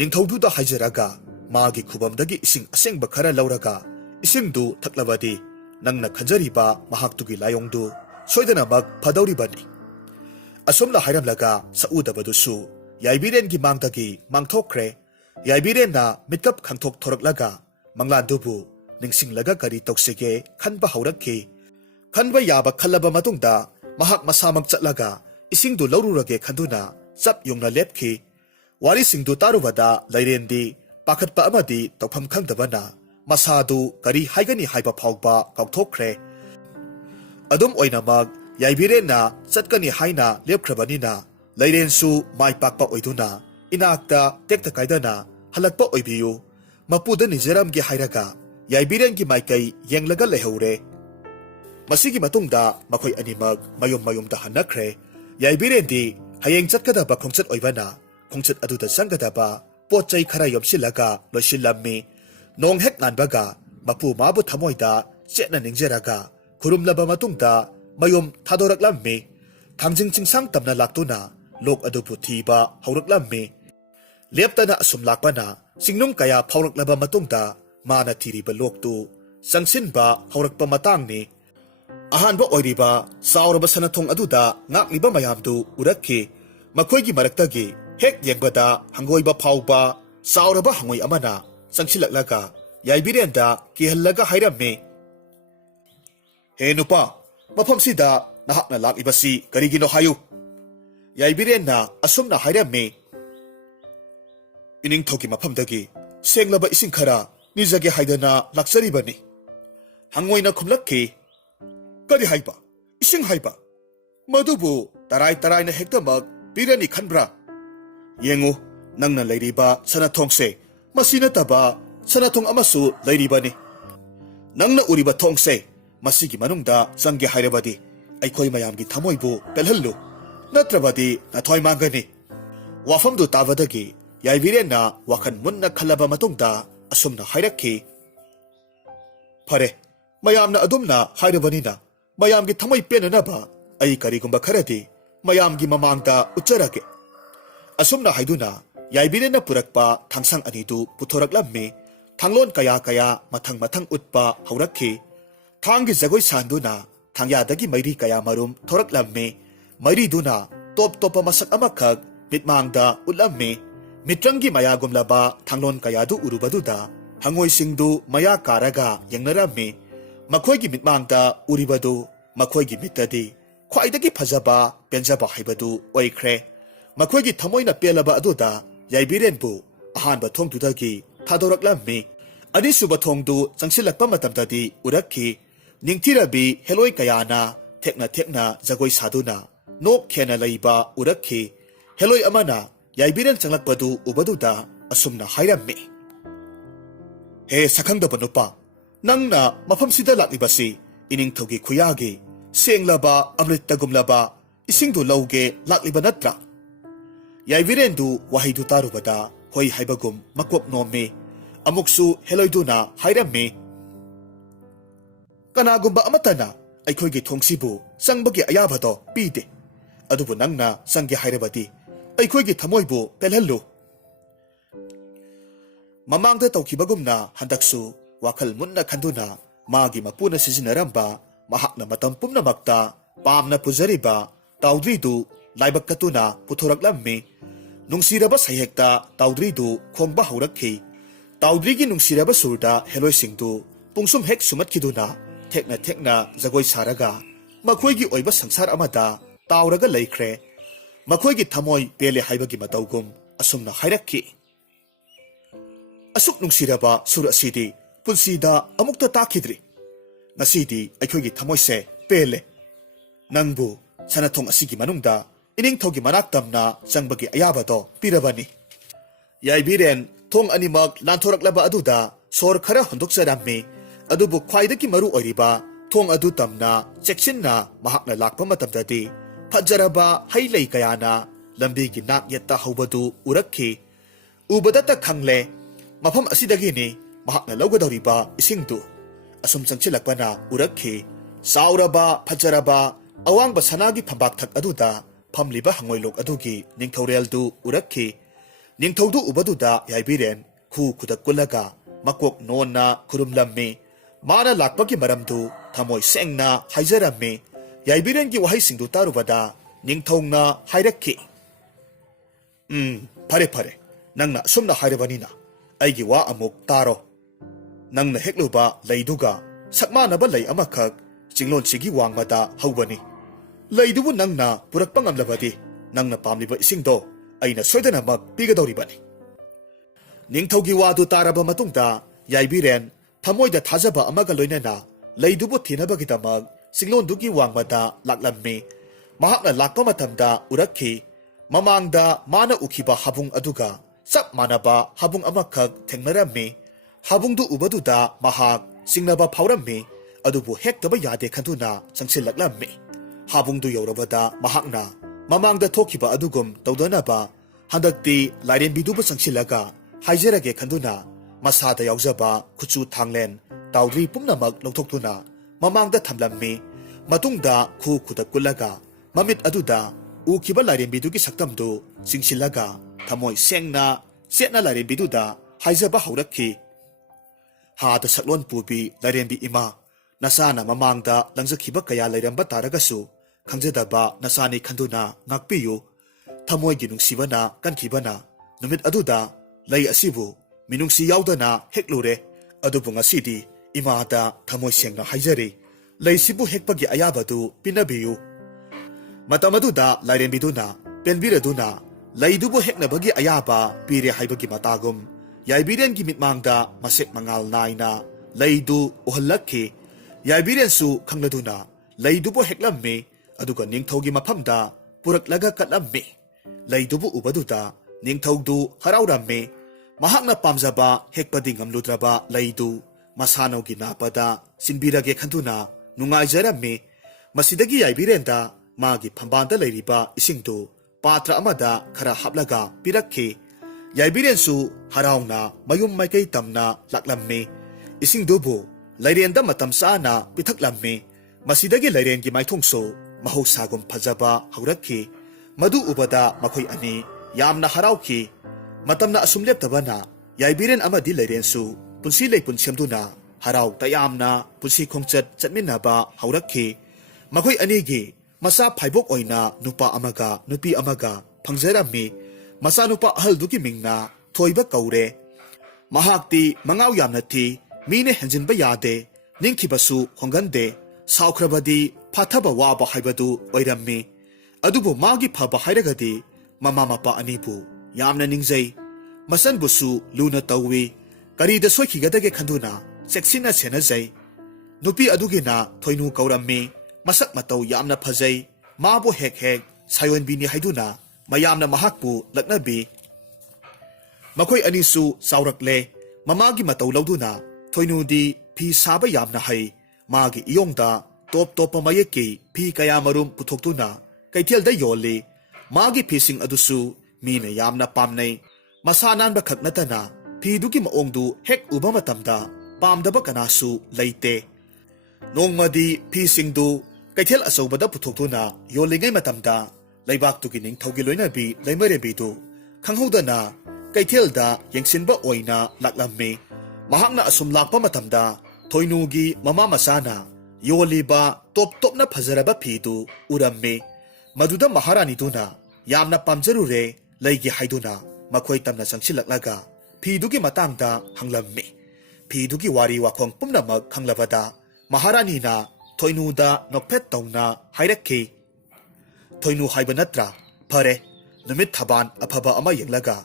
ꯅꯤꯡꯊꯧꯗꯨꯗ ꯍꯥꯏꯖꯔꯒ ꯃꯥꯒꯤ ꯈꯨꯕꯝꯗꯒꯤ ꯏꯁꯤꯡ ꯑꯁꯦꯡꯕ ꯈꯔ ꯂꯧꯔꯒ ꯏꯁꯤꯡꯗꯨ ꯊꯛꯂꯕꯗꯤ ꯅꯪꯅ ꯈꯟꯖꯔꯤꯕ ꯃꯍꯥꯛꯇꯨꯒꯤ ꯂꯥꯏꯑꯣꯡꯗꯨ ꯁꯣꯏꯗꯅꯃꯛ ꯐꯗꯧꯔꯤꯕꯅꯤ. ꯑꯁꯨꯝꯅ ꯍꯥꯏꯔꯝꯂꯒ ꯁꯛꯎꯗꯕꯗꯨꯁꯨ ꯌꯥꯏꯕꯤꯔꯦꯟꯒꯤ ꯃꯥꯡꯗꯒꯤ ꯃꯥꯡꯊꯣꯛꯈ꯭ꯔꯦ. ꯌꯥꯏꯕꯤꯔꯦꯟꯅ ꯃꯤꯠꯀꯞ ꯈꯪꯊꯣꯛꯊꯣꯔꯛꯂꯒ ꯃꯪꯂꯥꯟꯗꯨꯕꯨ ꯅꯤꯡꯁꯤꯡꯂꯒ ꯀꯔꯤ ꯇꯧꯁꯤꯒꯦ ꯈꯟꯕ ꯍꯧꯔꯛꯈꯤ. ꯈꯟꯕ ꯌꯥꯕ ꯈꯜꯂꯕ ꯃꯇꯨꯡꯗ ꯃꯍꯥꯛ ꯃꯁꯥꯃꯛ ꯆꯠꯂꯒ ꯏꯁꯤꯡꯗꯨ ꯂꯧꯔꯨꯔꯒꯦ ꯈꯟꯗꯨꯅ ꯆꯞ ꯌꯨꯡꯅ ꯂꯦꯞꯈꯤ. ꯋꯥꯔꯤꯁꯤꯡꯗꯨ ꯇꯥꯔꯨꯕꯗ ꯂꯩꯔꯦꯟꯗꯤ ꯄꯥꯈꯠꯄ ꯑꯃꯗꯤ ꯇꯧꯐꯝ ꯈꯪꯗꯕꯅ ꯃꯁꯥꯗꯨ ꯀꯔꯤ ꯍꯥꯏꯒꯅꯤ ꯍꯥꯏꯕ ꯐꯥꯎꯕ ꯀꯥꯎꯊꯣꯛꯈ꯭ꯔꯦ. ꯑꯗꯨꯝ ꯑꯣꯏꯅꯃꯛ ꯌꯥꯏꯕꯤꯔꯦꯟꯅ ꯆꯠꯀꯅꯤ ꯍꯥꯏꯅ ꯂꯦꯞꯈ꯭ꯔꯕꯅꯤꯅ ꯂꯩꯔꯦꯟꯁꯨ ꯃꯥꯏ ꯄꯥꯛꯄ ꯑꯣꯏꯗꯨꯅ ꯏꯅꯥꯛꯇ ꯇꯦꯛꯇ ꯀꯥꯏꯗꯅ ꯍꯜꯂꯛꯄ ꯑꯣꯏꯕꯤꯌꯨ, ꯃꯄꯨꯗ ꯅꯤꯖꯔꯝꯒꯦ ꯍꯥꯏꯔꯒ ꯌꯥꯏꯕꯤꯔꯦꯟꯒꯤ ꯃꯥꯏꯀꯩ ꯌꯦꯡꯂꯒ ꯂꯩꯍꯧꯔꯦ. ꯃꯁꯤꯒꯤ ꯃꯇꯨꯡꯗ ꯃꯈꯣꯏ ꯑꯅꯤꯃꯛ ꯃꯌꯨꯝ ꯃꯌꯨꯝꯗ ꯍꯟꯅꯈ꯭ꯔꯦ. ꯌꯥꯏꯕꯤꯔꯦꯟꯗꯤ ꯍꯌꯦꯡ ꯆꯠꯀꯗꯕ ꯈꯣꯡꯆꯠ ꯑꯣꯏꯕꯅ ꯈꯣꯡꯆꯠ ꯑꯗꯨꯗ ꯆꯪꯒꯗꯕ ꯄꯣꯠ ꯆꯩ ꯈꯔ ꯌꯣꯝꯁꯤꯜꯂꯒ ꯂꯣꯏꯁꯤꯜꯂꯝꯃꯤ. ꯅꯣꯡ ꯍꯦꯛ ꯉꯥꯟꯕꯒ ꯃꯄꯨ ꯃꯥꯕꯨ ꯊꯃꯣꯏꯗ ꯆꯦꯠꯅ ꯅꯤꯡꯖꯔꯒ ꯈꯨꯔꯨꯝꯂꯕ ꯃꯇꯨꯡꯗ ꯃꯌꯨꯝ ꯊꯥꯗꯣꯔꯛꯂꯝꯃꯤ. ꯊꯥꯡꯖꯤꯡ ꯆꯤꯡꯁꯥꯡ ꯇꯝꯅ ꯂꯥꯛꯇꯨꯅ ꯂꯣꯛ ꯑꯗꯨꯕꯨ ꯊꯤꯕ ꯍꯧꯔꯛꯂꯝꯃꯤ. ꯂꯦꯞꯇꯅ ꯑꯁꯨꯝ ꯂꯥꯛꯄꯅ ꯆꯤꯡꯅꯨꯡ ꯀꯌꯥ ꯐꯥꯎꯔꯛꯂꯕ ꯃꯇꯨꯡꯗ ꯃꯥꯅ ꯊꯤꯔꯤꯕ ꯂꯣꯛꯇꯨ ꯆꯪꯁꯤꯟꯕ ꯍꯧꯔꯛꯄ ꯃꯇꯥꯡꯅꯤ. ꯑꯍꯥꯟꯕ ꯑꯣꯏꯔꯤꯕ ꯆꯥꯎꯔꯕ ꯁꯅꯊꯣꯡ ꯑꯗꯨꯗ ꯉꯥꯛꯂꯤꯕ ꯃꯌꯥꯝꯗꯨ ꯎꯔꯛꯈꯤ. ꯃꯈꯣꯏꯒꯤ ꯃꯔꯛꯇꯒꯤ ꯍꯦꯛ ꯌꯦꯡꯕꯗ ꯍꯪꯒꯣꯏꯕ ꯐꯥꯎꯕ ꯆꯥꯎꯔꯕ ꯍꯪꯉꯣꯏ ꯑꯃꯅ ꯆꯪꯁꯤꯜꯂꯛꯂꯒ ꯌꯥꯏꯕꯤꯔꯦꯟꯗ ꯀꯤꯍꯜꯂꯒ ꯍꯥꯏꯔꯝꯃꯤ, ꯍꯦ ꯅꯨꯄꯥ, ꯃꯐꯝꯁꯤꯗ ꯅꯍꯥꯛꯅ ꯂꯥꯛꯂꯤꯕꯁꯤ ꯀꯔꯤꯒꯤꯅꯣ ꯍꯥꯏꯌꯨ. ꯌꯥꯏꯕꯤꯔꯦꯟꯅ ꯑꯁꯨꯝꯅ ꯍꯥꯏꯔꯝꯃꯤ, ꯏꯅꯤꯡꯊꯧꯒꯤ ꯃꯐꯝꯗꯒꯤ ꯁꯦꯡꯂꯕ ꯏꯁꯤꯡ ꯈꯔ ꯅꯤꯖꯒꯦ ꯍꯥꯏꯗꯅ ꯂꯥꯛꯆꯔꯤꯕꯅꯤ. ꯍꯪꯉꯣꯏꯅ ꯈꯨꯝꯂꯛꯈꯤ, ꯀꯔꯤ ꯍꯥꯏꯕ? ꯏꯁꯤꯡ ꯍꯥꯏꯕ? ꯃꯗꯨꯕꯨ ꯇꯔꯥꯏ ꯇꯔꯥꯏꯅ ꯍꯦꯛꯇꯃꯛ ꯄꯤꯔꯅꯤ ꯈꯟꯕ꯭ꯔꯥ? ꯌꯦꯡꯉꯨ, ꯅꯪꯅ ꯂꯩꯔꯤꯕ ꯁꯅꯊꯣꯡꯁꯦ ꯃꯁꯤ ꯅꯠꯇꯕ ꯁꯅꯊꯣꯡ ꯑꯃꯁꯨ ꯂꯩꯔꯤꯕꯅꯤ. ꯅꯪꯅ ꯎꯔꯤꯕ ꯊꯣꯡꯁꯦ ꯃꯁꯤꯒꯤ ꯃꯅꯨꯡꯗ ꯆꯪꯒꯦ ꯍꯥꯏꯔꯕꯗꯤ ꯑꯩꯈꯣꯏ ꯃꯌꯥꯝꯒꯤ ꯊꯃꯣꯏꯕꯨ ꯄꯦꯜꯍꯜꯂꯨ, ꯅꯠꯇ꯭ꯔꯕꯗꯤ ꯅꯊꯣꯏ ꯃꯥꯡꯒꯅꯤ. ꯋꯥꯐꯝꯗꯨ ꯇꯥꯕꯗꯒꯤ ꯌꯥꯏꯕꯤꯔꯦꯟꯅ ꯋꯥꯈꯜ ꯃꯨꯟꯅ ꯈꯜꯂꯕ ꯃꯇꯨꯡꯗ ꯑꯁꯨꯝꯅ ꯍꯥꯏꯔꯛꯈꯤ, ꯐꯔꯦ, ꯃꯌꯥꯝꯅ ꯑꯗꯨꯝꯅ ꯍꯥꯏꯔꯕꯅꯤꯅ ꯃꯌꯥꯝꯒꯤ ꯊꯃꯣꯏ ꯄꯦꯟꯅꯅꯕ ꯑꯩ ꯀꯔꯤꯒꯨꯝꯕ ꯈꯔꯗꯤ ꯃꯌꯥꯝꯒꯤ ꯃꯃꯥꯡꯗ ꯎꯠꯆꯔꯒꯦ. ꯑꯁꯨꯝꯅ ꯍꯥꯏꯗꯨꯅ ꯌꯥꯏꯕꯤꯔꯦꯟꯅ ꯄꯨꯔꯛꯄ ꯊꯥꯡꯁꯥꯡ ꯑꯅꯤꯗꯨ ꯄꯨꯊꯣꯔꯛꯂꯝꯃꯤ. ꯊꯥꯡꯂꯣꯟ ꯀꯌꯥ ꯀꯌꯥ ꯃꯊꯪ ꯃꯊꯪ ꯎꯠꯄ ꯍꯧꯔꯛꯈꯤ. ꯊꯥꯡꯒꯤ ꯖꯒꯣꯏ ꯁꯥꯍꯟꯗꯨꯅ ꯊꯥꯡꯌꯥꯗꯒꯤ ꯃꯩꯔꯤ ꯀꯌꯥ ꯃꯔꯨꯝ ꯊꯣꯔꯛꯂꯝꯃꯤ. ꯃꯩꯔꯤꯗꯨꯅ ꯇꯣꯞ ꯇꯣꯞꯄ ꯃꯁꯛ ꯑꯃꯈꯛ ꯃꯤꯠꯃꯥꯡꯗ ꯎꯠꯂꯝꯃꯤ. ꯃꯤꯇ꯭ꯔꯪꯒꯤ ꯃꯌꯥꯒꯨꯝꯂꯕ ꯊꯥꯡꯂꯣꯟ ꯀꯌꯥꯗꯨ ꯎꯔꯨꯕꯗꯨꯗ ꯍꯪꯉꯣꯏꯁꯤꯡꯗꯨ ꯃꯌꯥ ꯀꯥꯔꯒ ꯌꯦꯡꯅꯔꯝꯃꯤ. ꯃꯈꯣꯏꯒꯤ ꯃꯤꯠꯃꯥꯡꯗ ꯎꯔꯤꯕꯗꯨ ꯃꯈꯣꯏꯒꯤ ꯃꯤꯠꯇꯗꯤ ꯈ꯭ꯋꯥꯏꯗꯒꯤ ꯐꯖꯕ, ꯄꯦꯟꯖꯕ ꯍꯥꯏꯕꯗꯨ ꯑꯣꯏꯈ꯭ꯔꯦ. ꯃꯈꯣꯏꯒꯤ ꯊꯃꯣꯏꯅ ꯄꯦꯜꯂꯕ ꯑꯗꯨꯗ ꯌꯥꯏꯕꯤꯔꯦꯟꯕꯨ ꯑꯍꯥꯟꯕ ꯊꯣꯡꯗꯨꯗꯒꯤ ꯊꯥꯗꯣꯔꯛꯂꯝꯃꯤ. ꯑꯅꯤꯁꯨꯕ ꯊꯣꯡꯗꯨ ꯆꯪꯁꯤꯜꯂꯛꯄ ꯃꯇꯝꯗꯗꯤ ꯎꯔꯛꯈꯤ. ꯅꯤꯡꯊꯤꯔꯕꯤ ꯍꯦꯂꯣꯏ ꯀꯌꯥꯅ ꯊꯦꯛꯅ ꯊꯦꯛꯅ ꯖꯒꯣꯏ ꯁꯥꯗꯨꯅ ꯅꯣꯛ ꯈꯦꯅ ꯂꯩꯕ ꯎꯔꯛꯈꯤ. ꯍꯦꯂꯣꯏ ꯑꯃꯅ ꯌꯥꯏꯕꯤꯔꯦꯟ ꯆꯪꯂꯛꯄꯗꯨ ꯎꯕꯗꯨꯗ ꯑꯁꯨꯝꯅ ꯍꯥꯏꯔꯝꯃꯤ, ꯍꯦ ꯁꯛꯈꯪꯗꯕ ꯅꯨꯄꯥ, ꯅꯪꯅ ꯃꯐꯝꯁꯤꯗ ꯂꯥꯛꯂꯤꯕꯁꯤ ꯏꯅꯤꯡꯊꯧꯒꯤ ꯈꯨꯌꯥꯒꯤ ꯁꯦꯡꯂꯕ ꯑꯃ꯭ꯔꯤꯠꯇꯒꯨꯝꯂꯕ ꯏꯁꯤꯡꯗꯨ ꯂꯧꯒꯦ ꯂꯥꯛꯂꯤꯕ ꯅꯠꯇ꯭ꯔꯥ? ꯌꯥꯏꯕꯤꯔꯦꯟꯗꯨ ꯋꯥꯍꯩꯗꯨ ꯇꯥꯔꯨꯕꯗ ꯍꯣꯏ ꯍꯥꯏꯕꯒꯨꯝ ꯃꯀꯣꯛ ꯅꯣꯝꯃꯤ. ꯑꯃꯨꯛꯁꯨ ꯍꯦꯂꯣꯏꯗꯨꯅ ꯍꯥꯏꯔꯝꯃꯤ, ꯀꯅꯥꯒꯨꯝꯕ ꯑꯃꯠꯇꯅ ꯑꯩꯈꯣꯏꯒꯤ ꯊꯣꯡꯁꯤꯕꯨ ꯆꯪꯕꯒꯤ ꯑꯌꯥꯕꯗꯣ ꯄꯤꯗꯦ. ꯑꯗꯨꯕꯨ ꯅꯪꯅ ꯆꯪꯒꯦ ꯍꯥꯏꯔꯕꯗꯤ ꯑꯩꯈꯣꯏꯒꯤ ꯊꯃꯣꯏꯕꯨ ꯄꯦꯜꯍꯜꯂꯨ ꯃꯃꯥꯡꯗ ꯇꯧꯈꯤꯕꯒꯨꯝꯅ ꯍꯟꯗꯛꯁꯨ ꯋꯥꯈꯜ ꯃꯨꯟꯅ ꯈꯟꯗꯨꯅ ꯃꯥꯒꯤ ꯃꯄꯨꯅ ꯁꯤꯖꯤꯟꯅꯔꯝꯕ ꯃꯍꯥꯛꯅ ꯃꯇꯝ ꯄꯨꯝꯅꯃꯛꯇ ꯄꯥꯝꯅ ꯄꯨꯖꯔꯤꯕ ꯇꯥꯎꯗ꯭ꯔꯤꯗꯨ ꯂꯥꯏꯕꯛ ꯀꯠꯇꯨꯅ ꯄꯨꯊꯣꯔꯛꯂꯝꯃꯤ ꯅꯨꯡꯁꯤꯔꯕ ꯁꯩꯍꯦꯛꯇ ꯇꯥꯎꯗ꯭ꯔꯤꯗꯨ ꯈꯣꯡꯕ ꯍꯧꯔꯛꯈꯤ ꯇꯥꯎꯗ꯭ꯔꯤꯒꯤ ꯅꯨꯡꯁꯤꯔꯕ ꯁꯨꯔꯗ ꯍꯦꯂꯣꯏꯁꯤꯡꯗꯨ ꯄꯨꯡꯁꯨꯝ ꯍꯦꯛ ꯁꯨꯃꯠꯈꯤꯗꯨꯅ ꯊꯦꯛꯅ ꯊꯦꯛꯅ ꯖꯒꯣꯏ ꯁꯥꯔꯒ ꯃꯈꯣꯏꯒꯤ ꯑꯣꯏꯕ ꯁꯪꯁꯥꯔ ꯑꯃꯗ ꯇꯥꯎꯔꯒ ꯂꯩꯈ꯭ꯔꯦ ꯃꯈꯣꯏꯒꯤ ꯊꯃꯣꯏ ꯄꯦꯜꯂꯦ ꯍꯥꯏꯕꯒꯤ ꯃꯇꯧꯒꯨꯝ ꯑꯁꯨꯝꯅ ꯍꯥꯏꯔꯛꯈꯤ ꯑꯁꯨꯛ ꯅꯨꯡꯁꯤꯔꯕ ꯁꯨꯔ ꯑꯁꯤꯗꯤ ꯄꯨꯟꯁꯤꯗ ꯑꯃꯨꯛꯇ ꯇꯥꯈꯤꯗ꯭ꯔꯤ ꯉꯁꯤꯗꯤ ꯑꯩꯈꯣꯏꯒꯤ ꯊꯃꯣꯏꯁꯦ ꯄꯦꯜꯂꯦ ꯅꯪꯕꯨ ꯁꯅꯊꯣꯡ ꯑꯁꯤꯒꯤ ꯃꯅꯨꯡꯗ ꯏꯅꯤꯡꯊꯧꯒꯤ ꯃꯅꯥꯛ ꯇꯝꯅ ꯆꯪꯕꯒꯤ ꯑꯌꯥꯕꯗꯣ ꯄꯤꯔꯕꯅꯤ ꯌꯥꯏꯕꯤꯔꯦꯟ ꯊꯣꯡ ꯑꯅꯤꯃꯛ ꯂꯥꯟꯊꯣꯔꯛꯂꯕ ꯑꯗꯨꯗ ꯁꯣꯔ ꯈꯔ ꯍꯣꯟꯗꯣꯛꯆꯔꯝꯃꯤ ꯑꯗꯨꯕꯨ ꯈ꯭ꯋꯥꯏꯗꯒꯤ ꯃꯔꯨ ꯑꯣꯏꯔꯤꯕ ꯊꯣꯡ ꯑꯗꯨ ꯇꯝꯅ ꯆꯦꯛꯁꯤꯟꯅ ꯃꯍꯥꯛꯅ ꯂꯥꯛꯄ ꯃꯇꯝꯗꯗꯤ ꯐꯖꯔꯕ ꯍꯩ ꯂꯩ ꯀꯌꯥꯅ ꯂꯝꯕꯤꯒꯤ ꯅꯥꯛ ꯌꯦꯠꯇ ꯍꯧꯕꯗꯨ ꯎꯔꯛꯈꯤ ꯎꯕꯗꯇ ꯈꯪꯂꯦ ꯃꯐꯝ ꯑꯁꯤꯗꯒꯤꯅꯤ ꯃꯍꯥꯛꯅ ꯂꯧꯒꯗꯧꯔꯤꯕ ꯏꯁꯤꯡꯗꯨ ꯑꯁꯨꯝ ꯆꯪꯁꯤꯜꯂꯛꯄꯅ ꯎꯔꯛꯈꯤ ꯆꯥꯎꯔꯕ ꯐꯖꯔꯕ ꯑꯋꯥꯡꯕ ꯁꯅꯥꯒꯤ ꯐꯝꯕꯥꯛꯊꯛ ꯑꯗꯨꯗ ꯐꯝꯂꯤꯕ ꯍꯪꯉꯣꯏꯂꯣꯛ ꯑꯗꯨꯒꯤ ꯅꯤꯡꯊꯧꯔꯦꯜꯗꯨ ꯎꯔꯛꯈꯤ ꯅꯤꯡꯊꯧꯗꯨ ꯎꯕꯗꯨꯗ ꯌꯥꯏꯕꯤꯔꯦꯟ ꯈꯨ ꯈꯨꯗꯛ ꯀꯨꯜꯂꯒ ꯃꯀꯣꯛ ꯅꯣꯟꯅ ꯈꯨꯔꯨꯝꯂꯝꯃꯤ ꯃꯥꯅ ꯂꯥꯛꯄꯒꯤ ꯃꯔꯝꯗꯨ ꯊꯃꯣꯏ ꯁꯦꯡꯅ ꯍꯥꯏꯖꯔꯝꯃꯤ ꯌꯥꯏꯕꯤꯔꯦꯟꯒꯤ ꯋꯥꯍꯩꯁꯤꯡꯗꯨ ꯇꯥꯔꯨꯕꯗ ꯅꯤꯡꯊꯧꯅ ꯍꯥꯏꯔꯛꯈꯤ ꯐꯔꯦ ꯐꯔꯦ ꯅꯪꯅ ꯑꯁꯨꯝꯅ ꯍꯥꯏꯔꯕꯅꯤꯅ ꯑꯩꯒꯤ ꯋꯥ ꯑꯃꯨꯛ ꯇꯥꯔꯣ ꯅꯪꯅ ꯍꯦꯛꯂꯨꯕ ꯂꯩꯗꯨꯒ ꯁꯛꯃꯥꯟꯅꯕ ꯂꯩ ꯑꯃꯈꯛ ꯆꯤꯡꯂꯣꯟꯁꯤꯒꯤ ꯋꯥꯡꯃꯗ ꯍꯧꯕꯅꯤ ꯂꯩꯗꯨꯕꯨ ꯅꯪꯅ ꯄꯨꯔꯛꯄ ꯉꯝꯂꯕꯗꯤ ꯅꯪꯅ ꯄꯥꯝꯂꯤꯕ ꯏꯁꯤꯡꯗꯣ ꯑꯩꯅ ꯁꯣꯏꯗꯅꯃꯛ ꯄꯤꯒꯗꯧꯔꯤꯕꯅꯤ ꯅꯤꯡꯊꯧꯒꯤ ꯋꯥꯗꯨ ꯇꯥꯔꯕ ꯃꯇꯨꯡꯗ ꯌꯥꯏꯕꯤꯔꯦꯟ ꯊꯃꯣꯏꯗ ꯊꯥꯖꯕ ꯑꯃꯒ ꯂꯣꯏꯅꯅ ꯂꯩꯗꯨꯕꯨ ꯊꯤꯅꯕꯒꯤꯗꯃꯛ ꯆꯤꯡꯂꯣꯟꯗꯨꯒꯤ ꯋꯥꯡꯃꯗ ꯂꯥꯛꯂꯝꯃꯤ ꯃꯍꯥꯛꯅ ꯂꯥꯛꯄ ꯃꯇꯝꯗ ꯎꯔꯛꯈꯤ ꯃꯃꯥꯡꯗ ꯃꯥꯅ ꯎꯈꯤꯕ ꯍꯥꯕꯨꯡ ꯑꯗꯨꯒ ꯆꯞ ꯃꯥꯟꯅꯕ ꯍꯥꯕꯨꯡ ꯑꯃꯈꯛ ꯊꯦꯡꯅꯔꯝꯃꯤ ꯍꯥꯕꯨꯡꯗꯨ ꯎꯕꯗꯨꯗ ꯃꯍꯥꯛ ꯆꯤꯡꯅꯕ ꯐꯥꯎꯔꯝꯃꯤ ꯑꯗꯨꯕꯨ ꯍꯦꯛꯇꯕ ꯌꯥꯗꯦ ꯈꯟꯗꯨꯅ ꯆꯪꯁꯤꯜꯂꯛꯂꯝꯃꯤ ꯍꯥꯕꯨꯡꯗꯨ ꯌꯧꯔꯕꯗ ꯃꯍꯥꯛꯅ ꯃꯃꯥꯡꯗ ꯊꯣꯛꯈꯤꯕ ꯑꯗꯨꯒꯨꯝ ꯇꯧꯗꯅꯕ ꯍꯟꯗꯛꯇꯤ ꯂꯥꯏꯔꯦꯝꯕꯤꯗꯨꯕꯨ ꯆꯪꯁꯤꯜꯂꯒ ꯍꯥꯏꯖꯔꯒꯦ ꯈꯟꯗꯨꯅ ꯃꯁꯥꯗ ꯌꯥꯎꯖꯕ ꯈꯨꯠꯆꯨ ꯊꯥꯡꯂꯦꯟ ꯇꯥꯎꯗ꯭ꯔꯤ ꯄꯨꯝꯅꯃꯛ ꯂꯧꯊꯣꯛꯇꯨꯅ ꯃꯃꯥꯡꯗ ꯊꯝꯂꯝꯃꯤ ꯃꯇꯨꯡꯗ ꯈꯨ ꯈꯨꯗꯛ ꯀꯨꯜꯂꯒ ꯃꯃꯤꯠ ꯑꯗꯨꯗ ꯎꯈꯤꯕ ꯂꯥꯏꯔꯦꯝꯕꯤꯗꯨꯒꯤ ꯁꯛꯇꯝꯗꯨ ꯆꯤꯡꯁꯤꯜꯂꯒ ꯊꯃꯣꯏ ꯁꯦꯡꯅ ꯆꯦꯠꯅ ꯂꯥꯏꯔꯦꯝꯕꯤꯗꯨꯗ ꯍꯥꯏꯖꯕ ꯍꯧꯔꯛꯈꯤ ꯍꯥꯗ ꯁꯛꯂꯣꯟ ꯄꯨꯕꯤ ꯂꯥꯏꯔꯦꯝꯕꯤ ꯏꯃꯥ ꯅꯆꯥꯅ ꯃꯃꯥꯡꯗ ꯂꯪꯖꯈꯤꯕ ꯀꯌꯥ ꯂꯩꯔꯝꯕ ꯇꯥꯔꯒꯁꯨ ꯈꯪꯖꯗꯕ ꯅꯆꯥꯅꯤ ꯈꯟꯗꯨꯅ ꯉꯥꯛꯄꯤꯌꯨ ꯊꯃꯣꯏꯒꯤ ꯅꯨꯡꯁꯤꯕꯅ ꯀꯟꯈꯤꯕꯅ ꯅꯨꯃꯤꯠ ꯑꯗꯨꯗ ꯂꯩ ꯑꯁꯤꯕꯨ ꯃꯤꯅꯨꯡꯁꯤ ꯌꯥꯎꯗꯅ ꯍꯦꯛꯂꯨꯔꯦ ꯑꯗꯨꯕꯨ ꯉꯁꯤꯗꯤ ꯏꯃꯥꯗ ꯊꯃꯣꯏ ꯁꯦꯡꯅ ꯍꯥꯏꯖꯔꯤ ꯂꯩꯁꯤꯕꯨ ꯍꯦꯛꯄꯒꯤ ꯑꯌꯥꯕꯗꯨ ꯄꯤꯅꯕꯤꯌꯨ ꯃꯇꯝ ꯑꯗꯨꯗ ꯂꯥꯏꯔꯦꯝꯕꯤꯗꯨꯅ ꯄꯦꯟꯕꯤꯔꯗꯨꯅ ꯂꯩꯗꯨꯕꯨ ꯍꯦꯛꯅꯕꯒꯤ ꯑꯌꯥꯕ ꯄꯤꯔꯦ ꯍꯥꯏꯕꯒꯤ ꯃꯇꯥꯒꯨꯝ ꯌꯥꯏꯕꯤꯔꯦꯟꯒꯤ ꯃꯤꯠꯃꯥꯡꯗ ꯃꯁꯦꯛ ꯃꯉꯥꯜ ꯅꯥꯏꯅ ꯂꯩꯗꯨ ꯎꯍꯜꯂꯛꯈꯤ ꯌꯥꯏꯕꯤꯔꯦꯟꯁꯨ ꯈꯪꯂꯗꯨꯅ ꯂꯩꯗꯨꯕꯨ ꯍꯦꯛꯂꯝꯃꯤ ꯑꯗꯨꯒ ꯅꯤꯡꯊꯧꯒꯤ ꯃꯐꯝꯗ ꯄꯨꯔꯛꯂꯒ ꯀꯠꯂꯝꯃꯤ ꯂꯩꯗꯨꯕꯨ ꯎꯕꯗꯨꯗ ꯅꯤꯡꯊꯧꯗꯨ ꯍꯔꯥꯎꯔꯝꯃꯤ ꯃꯍꯥꯛꯅ ꯄꯥꯝꯖꯕ ꯍꯦꯛꯄꯗꯤ ꯉꯝꯂꯨꯗ꯭ꯔꯕ ꯂꯩꯗꯨ ꯃꯁꯥꯅꯧꯒꯤ ꯅꯥꯄꯗ ꯆꯤꯟꯕꯤꯔꯒꯦ ꯈꯟꯗꯨꯅ ꯅꯨꯡꯉꯥꯏꯖꯔꯝꯃꯤ ꯃꯁꯤꯗꯒꯤ ꯌꯥꯏꯕꯤꯔꯦꯟꯗ ꯃꯥꯒꯤ ꯐꯝꯕꯥꯟꯗ ꯂꯩꯔꯤꯕ ꯏꯁꯤꯡꯗꯨ ꯄꯥꯇ꯭ꯔ ꯑꯃꯗ ꯈꯔ ꯍꯥꯞꯂꯒ ꯄꯤꯔꯛꯈꯤ ꯌꯥꯏꯕꯤꯔꯦꯟꯁꯨ ꯍꯔꯥꯎꯅ ꯃꯌꯨꯝ ꯃꯥꯏꯀꯩ ꯇꯝꯅ ꯂꯥꯛꯂꯝꯃꯤ ꯏꯁꯤꯡꯗꯨꯕꯨ ꯂꯩꯔꯦꯟꯗ ꯃꯇꯝ ꯆꯥꯅ ꯄꯤꯊꯛꯂꯝꯃꯤ ꯃꯁꯤꯗꯒꯤ ꯂꯩꯔꯦꯟꯒꯤ ꯃꯥꯏꯊꯣꯡꯁꯨ ꯃꯍꯧꯁꯥꯒꯨꯝ ꯐꯖꯕ ꯍꯧꯔꯛꯈꯤ ꯃꯗꯨ ꯎꯕꯗ ꯃꯈꯣꯏ ꯑꯅꯤ ꯌꯥꯝꯅ ꯍꯔꯥꯎꯈꯤ ꯃꯇꯝꯅ ꯑꯁꯨꯝ ꯂꯦꯞꯇꯕꯅ ꯌꯥꯏꯕꯤꯔꯦꯟ ꯑꯃꯗꯤ ꯂꯩꯔꯦꯟꯁꯨ ꯄꯨꯟꯁꯤ ꯂꯩꯄꯨꯟ ꯁꯦꯝꯗꯨꯅ ꯍꯔꯥꯎ ꯇꯌꯥꯝꯅ ꯄꯨꯟꯁꯤ ꯈꯣꯡꯆꯠ ꯆꯠꯃꯤꯟꯅꯕ ꯍꯧꯔꯛꯈꯤ ꯃꯈꯣꯏ ꯑꯅꯤꯒꯤ ꯃꯆꯥ ꯐꯥꯏꯕꯣꯛ ꯑꯣꯏꯅ ꯅꯨꯄꯥ ꯑꯃꯒ ꯅꯨꯄꯤ ꯑꯃꯒ ꯐꯪꯖꯔꯝꯃꯤ ꯃꯆꯥꯅꯨꯄꯥ ꯑꯍꯜꯗꯨꯒꯤ ꯃꯤꯡꯅ ꯊꯣꯏꯕ ꯀꯧꯔꯦ ꯃꯍꯥꯛꯇꯤ ꯃꯉꯥꯎ ꯌꯥꯝꯅ ꯊꯤ ꯃꯤꯅ ꯍꯦꯟꯖꯤꯟꯕ ꯌꯥꯗꯦ ꯅꯤꯡꯈꯤꯕꯁꯨ ꯍꯣꯡꯒꯟꯗꯦ ꯁꯥꯎꯈ꯭ꯔꯕꯗꯤ ꯐꯥꯊꯕ ꯋꯥꯕ ꯍꯥꯏꯕꯗꯨ ꯑꯣꯏꯔꯝꯃꯤ ꯑꯗꯨꯕꯨ ꯃꯥꯒꯤ ꯐꯕ ꯍꯥꯏꯔꯒꯗꯤ ꯃꯃꯥ ꯃꯄꯥ ꯑꯅꯤꯕꯨ ꯌꯥꯝꯅ ꯅꯤꯡꯖꯩ ꯃꯆꯟꯕꯨꯁꯨ ꯂꯨꯅ ꯇꯧꯏ ꯀꯔꯤꯗ ꯁꯣꯏꯈꯤꯒꯗꯒꯦ ꯈꯟꯗꯨꯅ ꯆꯦꯛꯁꯤꯟꯅ ꯁꯦꯟꯅꯖꯩ ꯅꯨꯄꯤ ꯑꯗꯨꯒꯤꯅ ꯊꯣꯏꯅꯨ ꯀꯧꯔꯝꯃꯤ ꯃꯁꯛ ꯃꯇꯧ ꯌꯥꯝꯅ ꯐꯖꯩ ꯃꯥꯕꯨ ꯍꯦꯛ ꯍꯦꯛ ꯁꯥꯌꯣꯟꯕꯤꯅꯤ ꯍꯥꯏꯗꯨꯅ ꯃꯌꯥꯝꯅ ꯃꯍꯥꯛꯄꯨ ꯂꯛꯅꯕꯤ ꯃꯈꯣꯏ ꯑꯅꯤꯁꯨ ꯆꯥꯎꯔꯛꯂꯦ ꯃꯃꯥꯒꯤ ꯃꯇꯧ ꯂꯧꯗꯨꯅ ꯊꯣꯏꯅꯨꯗꯤ ꯐꯤ ꯁꯥꯕ ꯌꯥꯝꯅ ꯍꯩ ꯃꯥꯒꯤ ꯏꯌꯣꯡꯗ ꯇꯣꯞ ꯇꯣꯞꯄ ꯃꯌꯦꯛꯀꯤ ꯐꯤ ꯀꯌꯥꯃꯔꯨꯝ ꯄꯨꯊꯣꯛꯇꯨꯅ ꯀꯩꯊꯦꯜꯗ ꯌꯣꯜꯂꯤ ꯃꯥꯒꯤ ꯐꯤꯁꯤꯡ ꯑꯗꯨꯁꯨ ꯃꯤꯅ ꯌꯥꯝꯅ ꯄꯥꯝꯅꯩ ꯃꯁꯥ ꯅꯥꯟꯕ ꯈꯛ ꯅꯠꯇꯅ ꯐꯤꯗꯨꯒꯤ ꯃꯑꯣꯡꯗꯨ ꯍꯦꯛ ꯎꯕ ꯃꯇꯝꯗ ꯄꯥꯝꯗꯕ ꯀꯅꯥꯁꯨ ꯂꯩꯇꯦ ꯅꯣꯡꯃꯗꯤ ꯐꯤꯁꯤꯡꯗꯨ ꯀꯩꯊꯦꯜ ꯑꯆꯧꯕꯗ ꯄꯨꯊꯣꯛꯇꯨꯅ ꯌꯣꯜꯂꯤꯉꯩ ꯃꯇꯝꯗ ꯂꯩꯕꯥꯛꯇꯨꯒꯤ ꯅꯤꯡꯊꯧꯒꯤ ꯂꯣꯏꯅꯕꯤ ꯂꯩꯃꯔꯦꯝꯕꯤꯗꯨ ꯈꯪꯍꯧꯗꯅ ꯀꯩꯊꯦꯜꯗ ꯌꯦꯡꯁꯤꯟꯕ ꯑꯣꯏꯅ ꯂꯥꯛꯂꯝꯃꯤ꯫ ꯃꯍꯥꯛꯅ ꯑꯁꯨꯝ ꯂꯥꯛꯄ ꯃꯇꯝꯗ ꯊꯣꯏꯅꯨꯒꯤ ꯃꯃꯥ ꯃꯆꯥꯅ ꯌꯣꯜꯂꯤꯕ ꯇꯣꯞ ꯇꯣꯞꯅ ꯐꯖꯔꯕ ꯐꯤꯗꯨ ꯎꯔꯝꯃꯤ꯫ ꯃꯗꯨꯗ ꯃꯍꯥꯔꯥꯅꯤꯗꯨꯅ ꯌꯥꯝꯅ ꯄꯥꯝꯖꯔꯨꯔꯦ ꯂꯩꯒꯦ ꯍꯥꯏꯗꯨꯅ ꯃꯈꯣꯏ ꯇꯝꯅ ꯆꯪꯁꯤꯜꯂꯛꯂꯒ ꯐꯤꯗꯨꯒꯤ ꯃꯇꯥꯡꯗ ꯍꯪꯂꯝꯃꯤ꯫ ꯐꯤꯗꯨꯒꯤ ꯋꯥꯔꯤ ꯋꯥꯈꯣꯡ ꯄꯨꯝꯅꯃꯛ ꯈꯪꯂꯕꯗ ꯃꯍꯥꯔꯥꯅꯤꯅ ꯊꯣꯏꯅꯨꯗ ꯅꯣꯛꯐꯦꯠ ꯇꯧꯅ ꯍꯥꯏꯔꯛꯈꯤ, "ꯊꯣꯏꯅꯨ ꯍꯥꯏꯕ ꯅꯠꯇ꯭ꯔꯥ? ꯐꯔꯦ, ꯅꯨꯃꯤꯠ ꯊꯕꯥꯟ ꯑꯐꯕ ꯑꯃ ꯌꯦꯡꯂꯒ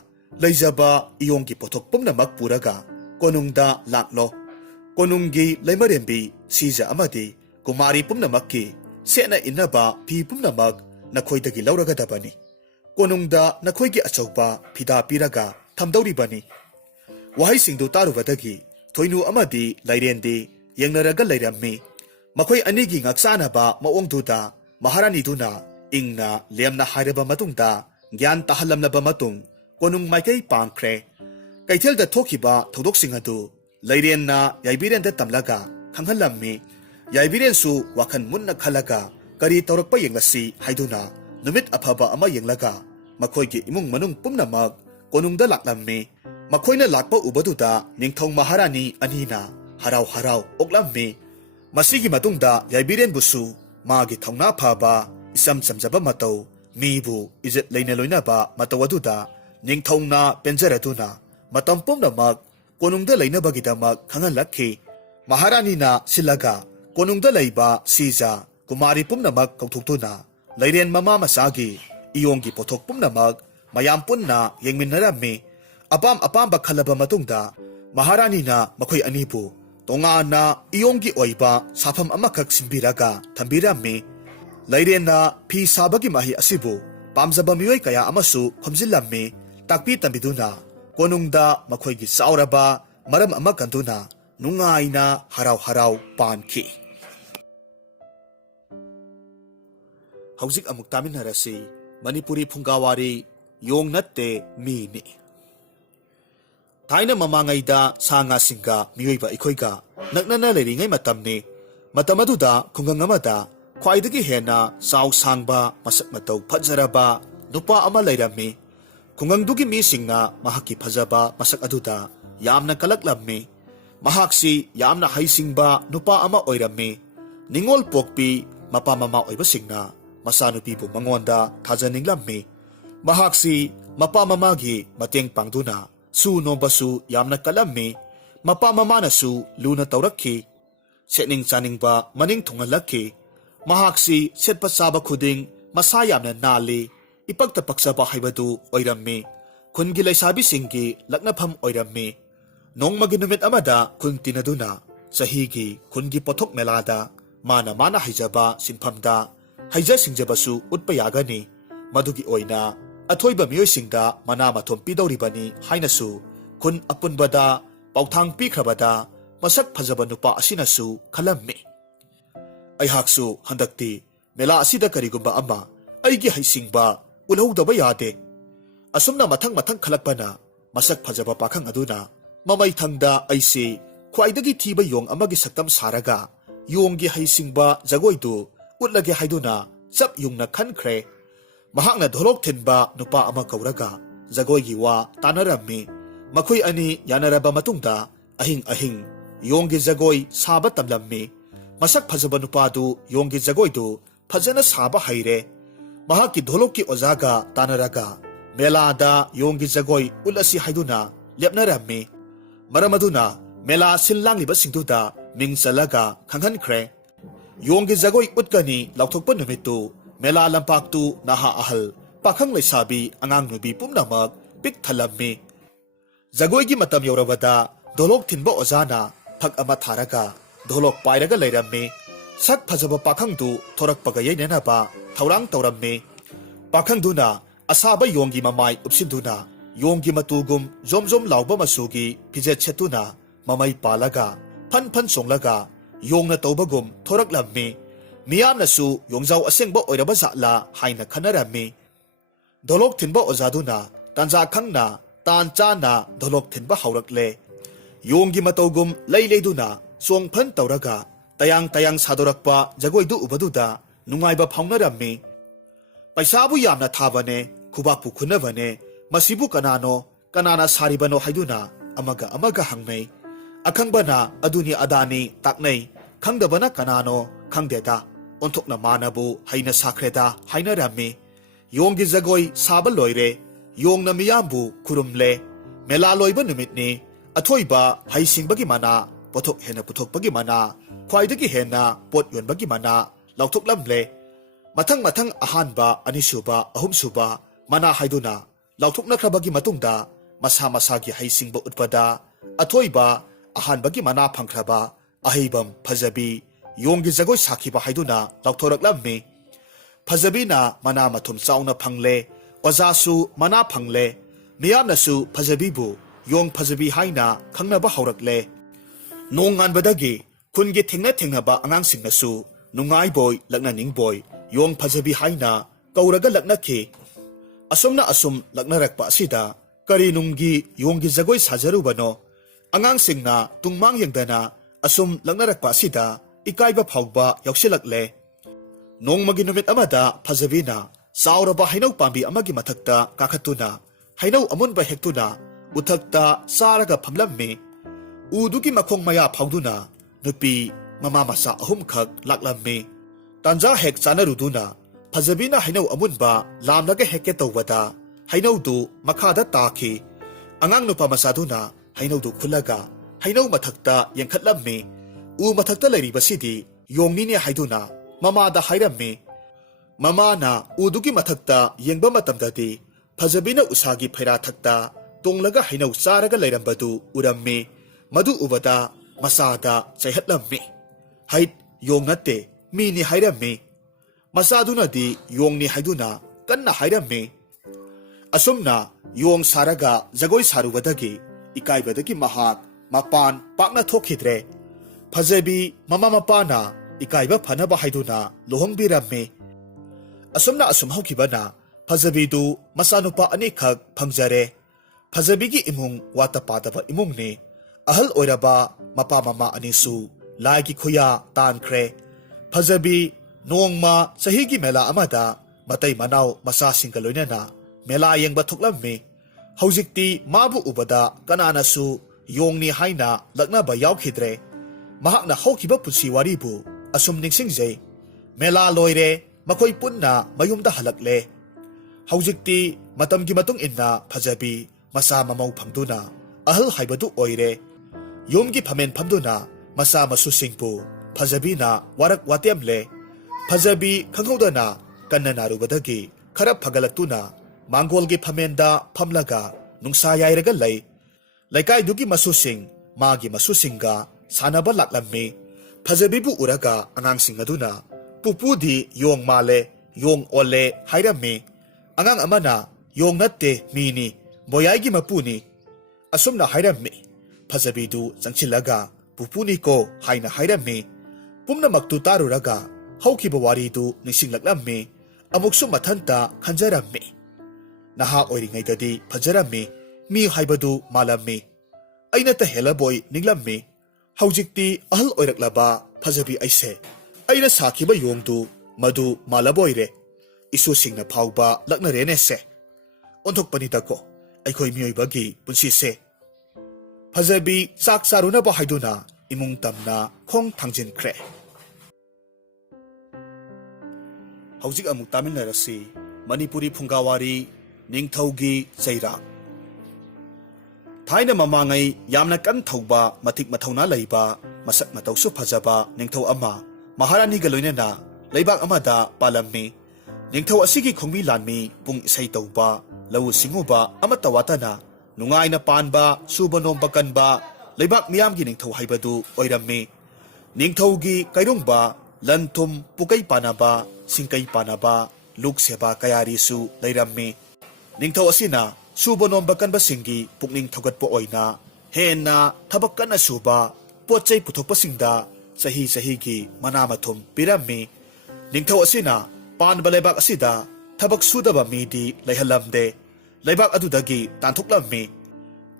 ꯂꯩꯖꯕ ꯏꯌꯣꯡꯒꯤ ꯄꯣꯠꯊꯣꯛ ꯄꯨꯝꯅꯃꯛ ꯄꯨꯔꯒ ꯀꯣꯅꯨꯡꯗ ꯂꯥꯛꯂꯣ꯫ ꯀꯣꯅꯨꯡꯒꯤ ꯂꯩꯃꯔꯦꯝꯕꯤ ꯁꯤꯖ ꯑꯃꯗꯤ ꯀꯨꯃꯥꯔꯤ ꯄꯨꯝꯅꯃꯛꯀꯤ ꯁꯦꯠꯅ ꯏꯟꯅꯕ ꯐꯤ ꯄꯨꯝꯅꯃꯛ ꯅꯈꯣꯏꯗꯒꯤ ꯂꯧꯔꯒꯗꯕꯅꯤ꯫ ꯀꯣꯅꯨꯡꯗ ꯅꯈꯣꯏꯒꯤ ꯑꯆꯧꯕ ꯐꯤꯗꯥ ꯄꯤꯔꯒ ꯊꯝꯗꯧꯔꯤꯕꯅꯤ." ꯋꯥꯍꯩꯁꯤꯡꯗꯨ ꯇꯥꯔꯨꯕꯗꯒꯤ ꯊꯣꯏꯅꯨ ꯑꯃꯗꯤ ꯂꯩꯔꯦꯟꯗꯤ ꯌꯦꯡꯅꯔꯒ ꯂꯩꯔꯝꯃꯤ꯫ ꯃꯈꯣꯏ ꯑꯅꯤꯒꯤ ꯉꯛꯆꯥꯅꯕ ꯃꯑꯣꯡꯗꯨꯗ ꯃꯍꯥꯔꯥꯅꯤꯗꯨꯅ ꯏꯪꯅ ꯂꯦꯝꯅ ꯍꯥꯏꯔꯕ ꯃꯇꯨꯡꯗ ꯒ꯭ꯌꯥꯟ ꯇꯥꯍꯜꯂꯝꯂꯕ ꯃꯇꯨꯡ ꯀꯣꯅꯨꯡ ꯃꯥꯏꯀꯩ ꯄꯥꯡꯈ꯭ꯔꯦ꯫ ꯀꯩꯊꯦꯜꯗ ꯊꯣꯛꯈꯤꯕ ꯊꯧꯗꯣꯛꯁꯤꯡ ꯑꯗꯨ ꯂꯩꯔꯦꯟꯅ ꯌꯥꯏꯕꯤꯔꯦꯟꯗ ꯇꯝꯂꯒ ꯈꯪꯍꯜꯂꯝꯃꯤ꯫ ꯌꯥꯏꯕꯤꯔꯦꯟꯁꯨ ꯋꯥꯈꯜ ꯃꯨꯟꯅ ꯈꯜꯂꯒ ꯀꯔꯤ ꯇꯧꯔꯛꯄ ꯌꯦꯡꯂꯁꯤ ꯍꯥꯏꯗꯨꯅ ꯅꯨꯃꯤꯠ ꯑꯐꯕ ꯑꯃ ꯌꯦꯡꯂꯒ ꯃꯈꯣꯏꯒꯤ ꯏꯃꯨꯡ ꯃꯅꯨꯡ ꯄꯨꯝꯅꯃꯛ ꯀꯣꯅꯨꯡꯗ ꯂꯥꯛꯂꯝꯃꯤ꯫ ꯃꯈꯣꯏꯅ ꯂꯥꯛꯄ ꯎꯕꯗꯨꯗ ꯅꯤꯡꯊꯧ ꯃꯍꯥꯔꯥꯅꯤ ꯑꯅꯤꯅ ꯍꯔꯥꯎ ꯍꯔꯥꯎ ꯑꯣꯛꯂꯝꯃꯤ꯫ ꯃꯁꯤꯒꯤ ꯃꯇꯨꯡꯗ ꯌꯥꯏꯕꯤꯔꯦꯟꯕꯨꯁꯨ ꯃꯥꯒꯤ ꯊꯧꯅꯥ ꯐꯕ ꯏꯆꯝ ꯆꯝꯖꯕ ꯃꯇꯧ, ꯃꯤꯕꯨ ꯏꯖꯠ ꯂꯩꯅ ꯂꯣꯏꯅꯕ ꯃꯇꯧ ꯑꯗꯨꯗ ꯅꯤꯡꯊꯧꯅ ꯄꯦꯟꯖꯔꯗꯨꯅ ꯃꯇꯝ ꯄꯨꯝꯅꯃꯛ ꯀꯣꯅꯨꯡꯗ ꯂꯩꯅꯕꯒꯤꯗꯃꯛ ꯈꯪꯍꯜꯂꯛꯈꯤ꯫ ꯃꯍꯥꯔꯥꯅꯤꯅ ꯁꯤꯜꯂꯒ ꯀꯣꯅꯨꯡꯗ ꯂꯩꯕ ꯁꯤꯖ, ꯀꯨꯃꯥꯔꯤ ꯄꯨꯝꯅꯃꯛ ꯀꯧꯊꯣꯛꯇꯨꯅ ꯂꯩꯔꯦꯟ ꯃꯃꯥ ꯃꯆꯥꯒꯤ ꯏꯌꯣꯡꯒꯤ ꯄꯣꯠꯊꯣꯛ ꯄꯨꯝꯅꯃꯛ ꯃꯌꯥꯝ ꯄꯨꯟꯅ ꯌꯦꯡꯃꯤꯟꯅꯔꯝꯃꯤ꯫ ꯑꯄꯥꯝ ꯑꯄꯥꯝꯕ ꯈꯜꯂꯕ ꯃꯇꯨꯡꯗ ꯃꯍꯥꯔꯥꯅꯤꯅ ꯃꯈꯣꯏ ꯑꯅꯤꯕꯨ ꯇꯣꯉꯥꯟꯅ ꯏꯌꯣꯡꯒꯤ ꯑꯣꯏꯕ ꯁꯥꯐꯝ ꯑꯃꯈꯛ ꯁꯤꯟꯕꯤꯔꯒ ꯊꯝꯕꯤꯔꯝꯃꯤ꯫ ꯂꯩꯔꯦꯟꯅ ꯐꯤ ꯁꯥꯕꯒꯤ ꯃꯍꯩ ꯑꯁꯤꯕꯨ ꯄꯥꯝꯖꯕ ꯃꯤꯑꯣꯏ ꯀꯌꯥ ꯑꯃꯁꯨ ꯈꯣꯝꯖꯤꯜꯂꯝꯃꯤ꯫ ꯇꯥꯛꯄꯤ ꯇꯝꯕꯤꯗꯨꯅ ꯀꯣꯅꯨꯡꯗ ꯃꯈꯣꯏꯒꯤ ꯆꯥꯎꯔꯕ ꯃꯔꯝ ꯑꯃ ꯀꯟꯗꯨꯅ ꯅꯨꯡꯉꯥꯏꯅ ꯍꯔꯥꯎ ꯍꯔꯥꯎ ꯄꯥꯟꯈꯤ꯫ ꯍꯧꯖꯤꯛ ꯑꯃꯨꯛ ꯇꯥꯃꯤꯟꯅꯔꯁꯤ ꯃꯅꯤꯄꯨꯔꯤ ꯐꯨꯡꯒꯥꯋꯥꯔꯤ ꯌꯣꯡ ꯅꯠꯇꯦ ꯃꯤꯅꯤ꯫ ꯊꯥꯏꯅ ꯃꯃꯥꯡꯉꯩꯗ ꯁꯥ ꯉꯥꯁꯤꯡꯒ ꯃꯤꯑꯣꯏꯕ ꯑꯩꯈꯣꯏꯒ ꯅꯛꯅꯅ ꯂꯩꯔꯤꯉꯩ ꯃꯇꯝꯅꯤ꯫ ꯃꯇꯝ ꯑꯗꯨꯗ ꯈꯨꯡꯒꯪ ꯑꯃꯗ ꯈ꯭ꯋꯥꯏꯗꯒꯤ ꯍꯦꯟꯅ ꯆꯥꯎ ꯁꯥꯡꯕ ꯃꯁꯛ ꯃꯇꯧ ꯐꯖꯔꯕ ꯅꯨꯄꯥ ꯑꯃ ꯂꯩꯔꯝꯃꯤ꯫ ꯈꯨꯡꯒꯪꯗꯨꯒꯤ ꯃꯤꯁꯤꯡꯅ ꯃꯍꯥꯛꯀꯤ ꯐꯖꯕ ꯃꯁꯛ ꯑꯗꯨꯗ ꯌꯥꯝꯅ ꯀꯂꯛꯂꯝꯃꯤ꯫ ꯃꯍꯥꯛꯁꯤ ꯌꯥꯝꯅ ꯍꯩꯁꯤꯡꯕ ꯅꯨꯄꯥ ꯑꯃ ꯑꯣꯏꯔꯝꯃꯤ꯫ ꯅꯤꯡꯉꯣꯜ ꯄꯣꯛꯄꯤ ꯃꯄꯥ ꯃꯃꯥ ꯑꯣꯏꯕꯁꯤꯡꯅ ꯃꯆꯥꯅꯨꯄꯤꯕꯨ ꯃꯉꯣꯟꯗ ꯊꯥꯖꯅꯤꯡꯂꯝꯃꯤ꯫ ꯃꯍꯥꯛꯁꯤ ꯃꯄꯥ ꯃꯃꯥꯒꯤ ꯃꯇꯦꯡ ꯄꯥꯡꯗꯨꯅ ꯁꯨ ꯅꯣꯝꯕꯁꯨ ꯌꯥꯝꯅ ꯀꯜꯂꯝꯃꯤ꯫ ꯃꯄꯥ ꯃꯃꯥꯅꯁꯨ ꯂꯨꯅ ꯇꯧꯔꯛꯈꯤ꯫ ꯁꯦꯠꯅꯤꯡ ꯆꯥꯅꯤꯡꯕ ꯃꯅꯤꯡ ꯊꯨꯡꯍꯜꯂꯛꯈꯤ꯫ ꯃꯍꯥꯛꯁꯤ ꯁꯦꯠꯄ ꯆꯥꯕ ꯈꯨꯗꯤꯡ ꯃꯁꯥ ꯌꯥꯝꯅ ꯅꯥꯜꯂꯤ꯫ ꯏꯄꯛꯇ ꯄꯛꯆꯕ ꯍꯥꯏꯕꯗꯨ ꯑꯣꯏꯔꯝꯃꯤ꯫ ꯈꯨꯟꯒꯤ ꯂꯩꯁꯥꯕꯤꯁꯤꯡꯒꯤ ꯂꯛꯅꯐꯝ ꯑꯣꯏꯔꯝꯃꯤ꯫ ꯅꯣꯡꯃꯒꯤ ꯅꯨꯃꯤꯠ ꯑꯃꯗ ꯈꯨꯟ ꯇꯤꯟꯅꯗꯨꯅ ꯆꯍꯤꯒꯤ ꯈꯨꯟꯒꯤ ꯄꯣꯠꯊꯣꯛ ꯃꯦꯂꯥꯗ ꯃꯥꯅ ꯍꯩꯖꯕ ꯁꯤꯟꯐꯝꯗ ꯍꯩꯖ ꯁꯤꯡꯖꯕꯁꯨ ꯎꯠꯄ ꯌꯥꯒꯅꯤ, ꯃꯗꯨꯒꯤ ꯑꯣꯏꯅ ꯑꯊꯣꯏꯕ ꯃꯤꯑꯣꯏꯁꯤꯡꯗ ꯃꯅꯥ ꯃꯊꯨꯝ ꯄꯤꯗꯧꯔꯤꯕꯅꯤ ꯍꯥꯏꯅꯁꯨ ꯈꯨꯟ ꯑꯄꯨꯟꯕꯗ ꯄꯥꯎꯊꯥꯡ ꯄꯤꯈ꯭ꯔꯕꯗ ꯃꯁꯛ ꯐꯖꯕ ꯅꯨꯄꯥ ꯑꯁꯤꯅꯁꯨ ꯈꯜꯂꯝꯃꯤ, "ꯑꯩꯍꯥꯛꯁꯨ ꯍꯟꯗꯛꯇꯤ ꯃꯦꯂꯥ ꯑꯁꯤꯗ ꯀꯔꯤꯒꯨꯝꯕ ꯑꯃ ꯑꯩꯒꯤ ꯍꯩꯁꯤꯡꯕ ꯎꯠꯍꯧꯗꯕ ꯌꯥꯗꯦ." ꯑꯁꯨꯝꯅ ꯃꯊꯪ ꯈꯜꯂꯛꯄꯅ ꯃꯁꯛ ꯐꯖꯕ ꯄꯥꯈꯪ ꯑꯗꯨꯅ ꯃꯃꯩꯊꯪꯗ ꯑꯩꯁꯤ ꯈ꯭ꯋꯥꯏꯗꯒꯤ ꯊꯤꯕ ꯌꯣꯡ ꯑꯃꯒꯤ ꯁꯛꯇꯝ ꯁꯥꯔꯒ ꯌꯣꯡꯒꯤ ꯍꯩꯁꯤꯡꯕ ꯖꯒꯣꯏꯗꯨ ꯎꯠꯂꯒꯦ ꯍꯥꯏꯗꯨꯅ ꯆꯞ ꯌꯨꯡꯅ ꯈꯟꯈ꯭ꯔꯦ꯫ ꯃꯍꯥꯛꯅ ꯙꯣꯂꯣꯛ ꯊꯤꯟꯕ ꯅꯨꯄꯥ ꯑꯃ ꯀꯧꯔꯒ ꯖꯒꯣꯏꯒꯤ ꯋꯥ ꯇꯥꯟꯅꯔꯝꯃꯤ꯫ ꯃꯈꯣꯏ ꯑꯅꯤ ꯌꯥꯅꯔꯕ ꯃꯇꯨꯡꯗ ꯑꯍꯤꯡ ꯌꯣꯡꯒꯤ ꯖꯒꯣꯏ ꯁꯥꯕ ꯇꯝꯂꯝꯃꯤ꯫ ꯃꯁꯛ ꯐꯖꯕ ꯅꯨꯄꯥꯗꯨ ꯌꯣꯡꯒꯤ ꯖꯒꯣꯏꯗꯨ ꯐꯖꯅ ꯁꯥꯕ ꯍꯩꯔꯦ꯫ ꯃꯍꯥꯛꯀꯤ ꯙꯣꯂꯣꯛꯀꯤ ꯑꯣꯖꯥꯒ ꯇꯥꯟꯅꯔꯒ ꯃꯦꯂꯥꯗ ꯌꯣꯡꯒꯤ ꯖꯒꯣꯏ ꯎꯠꯂꯁꯤ ꯍꯥꯏꯗꯨꯅ ꯂꯦꯞꯅꯔꯝꯃꯤ꯫ ꯃꯔꯝ ꯑꯗꯨꯅ ꯃꯦꯂꯥ ꯁꯤꯜ ꯂꯥꯡꯂꯤꯕꯁꯤꯡꯗꯨꯗ ꯃꯤꯡ ꯆꯜꯂꯒ ꯈꯪꯍꯟꯈ꯭ꯔꯦ꯫ ꯌꯣꯡꯒꯤ ꯖꯒꯣꯏ ꯎꯠꯀꯅꯤ ꯂꯥꯎꯊꯣꯛꯄ ꯅꯨꯃꯤꯠꯇꯨ ꯃꯦꯂꯥ ꯂꯝꯄꯥꯛꯇꯨ ꯅꯍꯥ ꯑꯍꯜ, ꯄꯥꯈꯪ ꯂꯩꯁꯥꯕꯤ, ꯑꯉꯥꯡ ꯅꯨꯕꯤ ꯄꯨꯝꯅꯃꯛ ꯄꯤꯛ ꯊꯜꯂꯝꯃꯤ꯫ ꯖꯒꯣꯏꯒꯤ ꯃꯇꯝ ꯌꯧꯔꯕꯗ ꯙꯣꯂꯣꯛ ꯊꯤꯟꯕ ꯑꯣꯖꯥꯅ ꯐꯛ ꯑꯃ ꯊꯥꯔꯒ ꯙꯣꯂꯣꯛ ꯄꯥꯏꯔꯒ ꯂꯩꯔꯝꯃꯤ꯫ ꯁꯛ ꯐꯖꯕ ꯄꯥꯈꯪꯗꯨ ꯊꯣꯔꯛꯄꯒ ꯌꯩꯅꯅꯕ ꯊꯧꯔꯥꯡ ꯇꯧꯔꯝꯃꯤ꯫ ꯄꯥꯈꯪꯗꯨꯅ ꯑꯁꯥꯕ ꯌꯣꯡꯒꯤ ꯃꯃꯥꯏ ꯎꯞꯁꯤꯟꯗꯨꯅ ꯌꯣꯡꯒꯤ ꯃꯇꯨꯒꯨꯝ ꯖꯣꯝ ꯖꯣꯝ ꯂꯥꯎꯕ ꯃꯆꯨꯒꯤ ꯐꯤꯖꯦꯠ ꯁꯦꯠꯇꯨꯅ ꯃꯃꯩ ꯄꯥꯜꯂꯒ ꯐꯟ ꯐꯟ ꯆꯣꯡꯂꯒ ꯌꯣꯡꯅ ꯇꯧꯕꯒꯨꯝ ꯊꯣꯔꯛꯂꯝꯃꯤ꯫ ꯃꯤꯌꯥꯝꯅꯁꯨ ꯌꯣꯡꯖꯥꯎ ꯑꯁꯦꯡꯕ ꯑꯣꯏꯔꯕ ꯖꯥꯠꯂꯥ ꯍꯥꯏꯅ ꯈꯟꯅꯔꯝꯃꯤ꯫ ꯙꯣꯂꯣꯛ ꯊꯤꯟꯕ ꯑꯣꯖꯥꯗꯨꯅ ꯇꯥꯟꯖꯥ ꯈꯪꯅ ꯇꯥꯟ ꯆꯥꯅ ꯙꯣꯂꯣꯛ ꯊꯤꯟꯕ ꯍꯧꯔꯛꯂꯦ꯫ ꯌꯣꯡꯒꯤ ꯃꯇꯧꯒꯨꯝ ꯂꯩꯗꯨꯅ ꯆꯣꯡ ꯐꯟ ꯇꯧꯔꯒ ꯇꯌꯥꯡ ꯁꯥꯗꯣꯔꯛꯄ ꯖꯒꯣꯏꯗꯨ ꯎꯕꯗꯨꯗ ꯅꯨꯡꯉꯥꯏꯕ ꯐꯥꯎꯅꯔꯝꯃꯤ꯫ पैसाबु यामना थाबने खुबाकु खुनबने मसिबु कनानो कनाना सारिबनो हाइदुना अमगा हंगनै अखंगबना अदुनि अदानी ताकनै खंगदबना कनानो खंगदेदा ओंथोकना मानबु हाइना साख्रेदा हाइना रामी योंगी जगोई साबा लोइरे योंगना मियामबु खुरुमले मेला लोइबा नुमितनी अथोइबा हाइसिंगबगी माना पोथोक हेना पुथोकबगी माना ख्वाइदगी हेना पोट योनबगी माना लौथोकलमले मथंग मथंग अहानबा अनिसुबा अहुमसुबा माना हाइदुना लौथोकनख्रबगी मतुंगदा मसा मसागी हाइसिंगबा उत्पदा अथोइबा अहानबगी माना फंख्रबा अहिबम फजबी योंगी जगोई साखिबा हाइदुना लौथोरकलममी फजबीना मना मथुम चाउना फंगले ओजासु मना फंगले मियामनसु फजबीबु योंग फजबी हाइना खंगनबा हौरकले नोंगानबदगी खुनगी थेंगनबा अंगांसिंगनसु नुंगाई बोय लग्ना निंगबोय योंग फजबी हाइना कौरगा लग्नखि असुम लग्नरकपा असिदा करी नुंगी योंगी जगोई साजरुबनो अंगांसिंगना तुंगमांग यंगदना असुम लग्नरकपा असिदा इकाइबा फाउबा यौसिलकले नोंमगी नुमित अमदा फजबीना साउरबा हैनौ पांबी अमगी मथक्ता काखतुना हैनौ अमुनबा हेक्तुना उथक्ता सारगा फमलम्मी उदुगी मखोंग मया फाउदुना नुपी ममा मसा अहुम खक लाकलम्मी तांजा हेक चानरुदुना फजबीना हैनौ अमुनबा लामलगा हेके तौबदा हैनौदु मखादा ताखी अंगांग नुपा मसादुना हैनौदु खुलगा हैनौ मथक्ता यंखतलम्मी उ मथक्ता लैरिबसिदी योंगनीने हाइदुना ममादा हाइरम्मी ममाना उदुगी मथक्ता येंगबा मतमददी फजबीना उसागी फैरा थक्ता तोंगलगा हैनौ चारगा लैरंबदु उरम्मी मधु उबदा मसादा चैहतलम्मी हाइट योंग नत्ते मीनी हाइरम्मी मसादुनदी योंगनी हाइदुना कन्ना हाइरम्मी असुमना योंग सारगा जगोई सारुबदगी इकाइबदगी महाक मपान पाकना थोखिद्रे फजबी ममा मपाना इकाइबा फनबा हाइदुना लोहंगबिरम्मी असुमना असुम हौखिबना फजबीदु मसानुपा अनेखक फंगजरे फजबीगी इमुंग वाता पादबा इमुंगने अहल ओइरबा मपा ममा अनिसु लाइगी खुया तानख्रे फजबी नोंगमा सहीगी मेला अमदा मतै मनाव मसा सिंगा लोइनना मेला येंगबा थोक्लम्मी हौजिक्ति माबु उबदा कनानासु योंगनी हाइना लग्नबा यावखिद्रे महाकना हौखिबा पुंसी वारीबु असुम निंगसिंगजै मेला लोइरे मखोई पुन्ना मयुमदा हलकले हौजिक्ति मतमगी मतुंग इन्ना फजबी मसा ममौ फंगदुना अहल हाइबदु ओइरे योमगी फमेन फमदुना मसा मसु सिंगपु फजबीना वारक वातेमले फजबी खंगौदना कन्ना नारुबदगी खरब फगलतुना मांगोलगी फमेंदा फमलगा नुंसा याइरगा लै लैकाइदुगी मसुसिंग मागी मसुसिंगा सानबा लाकलम्मी फजबीबु उरगा अंगांसिंग अदुना पुपुदी योंग माले योंग ओले हाइरम्मी अंगांग अमना योंग नत्ते मीनी बोयाइगी मपुनी असुमना हाइरम्मी फजबीदु चंचिलगा पुपुनी को हाइना हाइरम्मी पुमनमक्तु तारुरगा हौखिबा वारीदु निसिंगलक्लम्मी अमुक्सु मथंता खंजरम्मी नहा ओइरिङैददी फजरम्मी मी हाइबदु मालम्मी अइनता हेलबोय निंगलम्मी हौजिक्ति अहल ओइरक्लबा फजबी ऐसे अइना साखिबा योंगदु मधु मालबोइरे इसु सिंगना फाउबा लक्नरेने से ओंथोकपनी तको अइखोय मियोइबगी पुंसीसे फजबी चाक चारुनबा हाइदुना इमुंग तमना खोंग थांजिनख्रे हौजिक अमुक तामिलनारसी मणिपुरी फुंगावारी निंगथौगी चैराक थाइना ममांगै यामना कन थौबा मथिक मथौना लैबा मसक मतौसु फजबा निंगथौ अमा महारानीगा लोइनना लैबाक अमदा पालम्मी निंगथौ असिगी खोंबी लानमी पुंग इसै तौबा लवु सिंगुबा अमता वातना नुंगाइना पानबा सुबा नोंबा कनबा लैबाक मियामगी निंगथौ हाइबदु ओइरम्मी निंगथौगी कैरुंगबा लनथुम पुकै पानबा सिंकै पानबा लुक सेबा कयारीसु लैरम्मी निंगथौ असिना सुबा नोंबा कनबा सिंगी पुकनिंग थौगतपा ओइना हेन्ना थबक कन्ना सुबा पोचै पुथोकपसिंगदा सही सहीगी मना मथुम पिरम्मी निंगथौ असिना पानबा लैबाक असिदा थबक सुदबा मीदी लैहलमदे लैबाक अदुदगी तांथोकलम्मी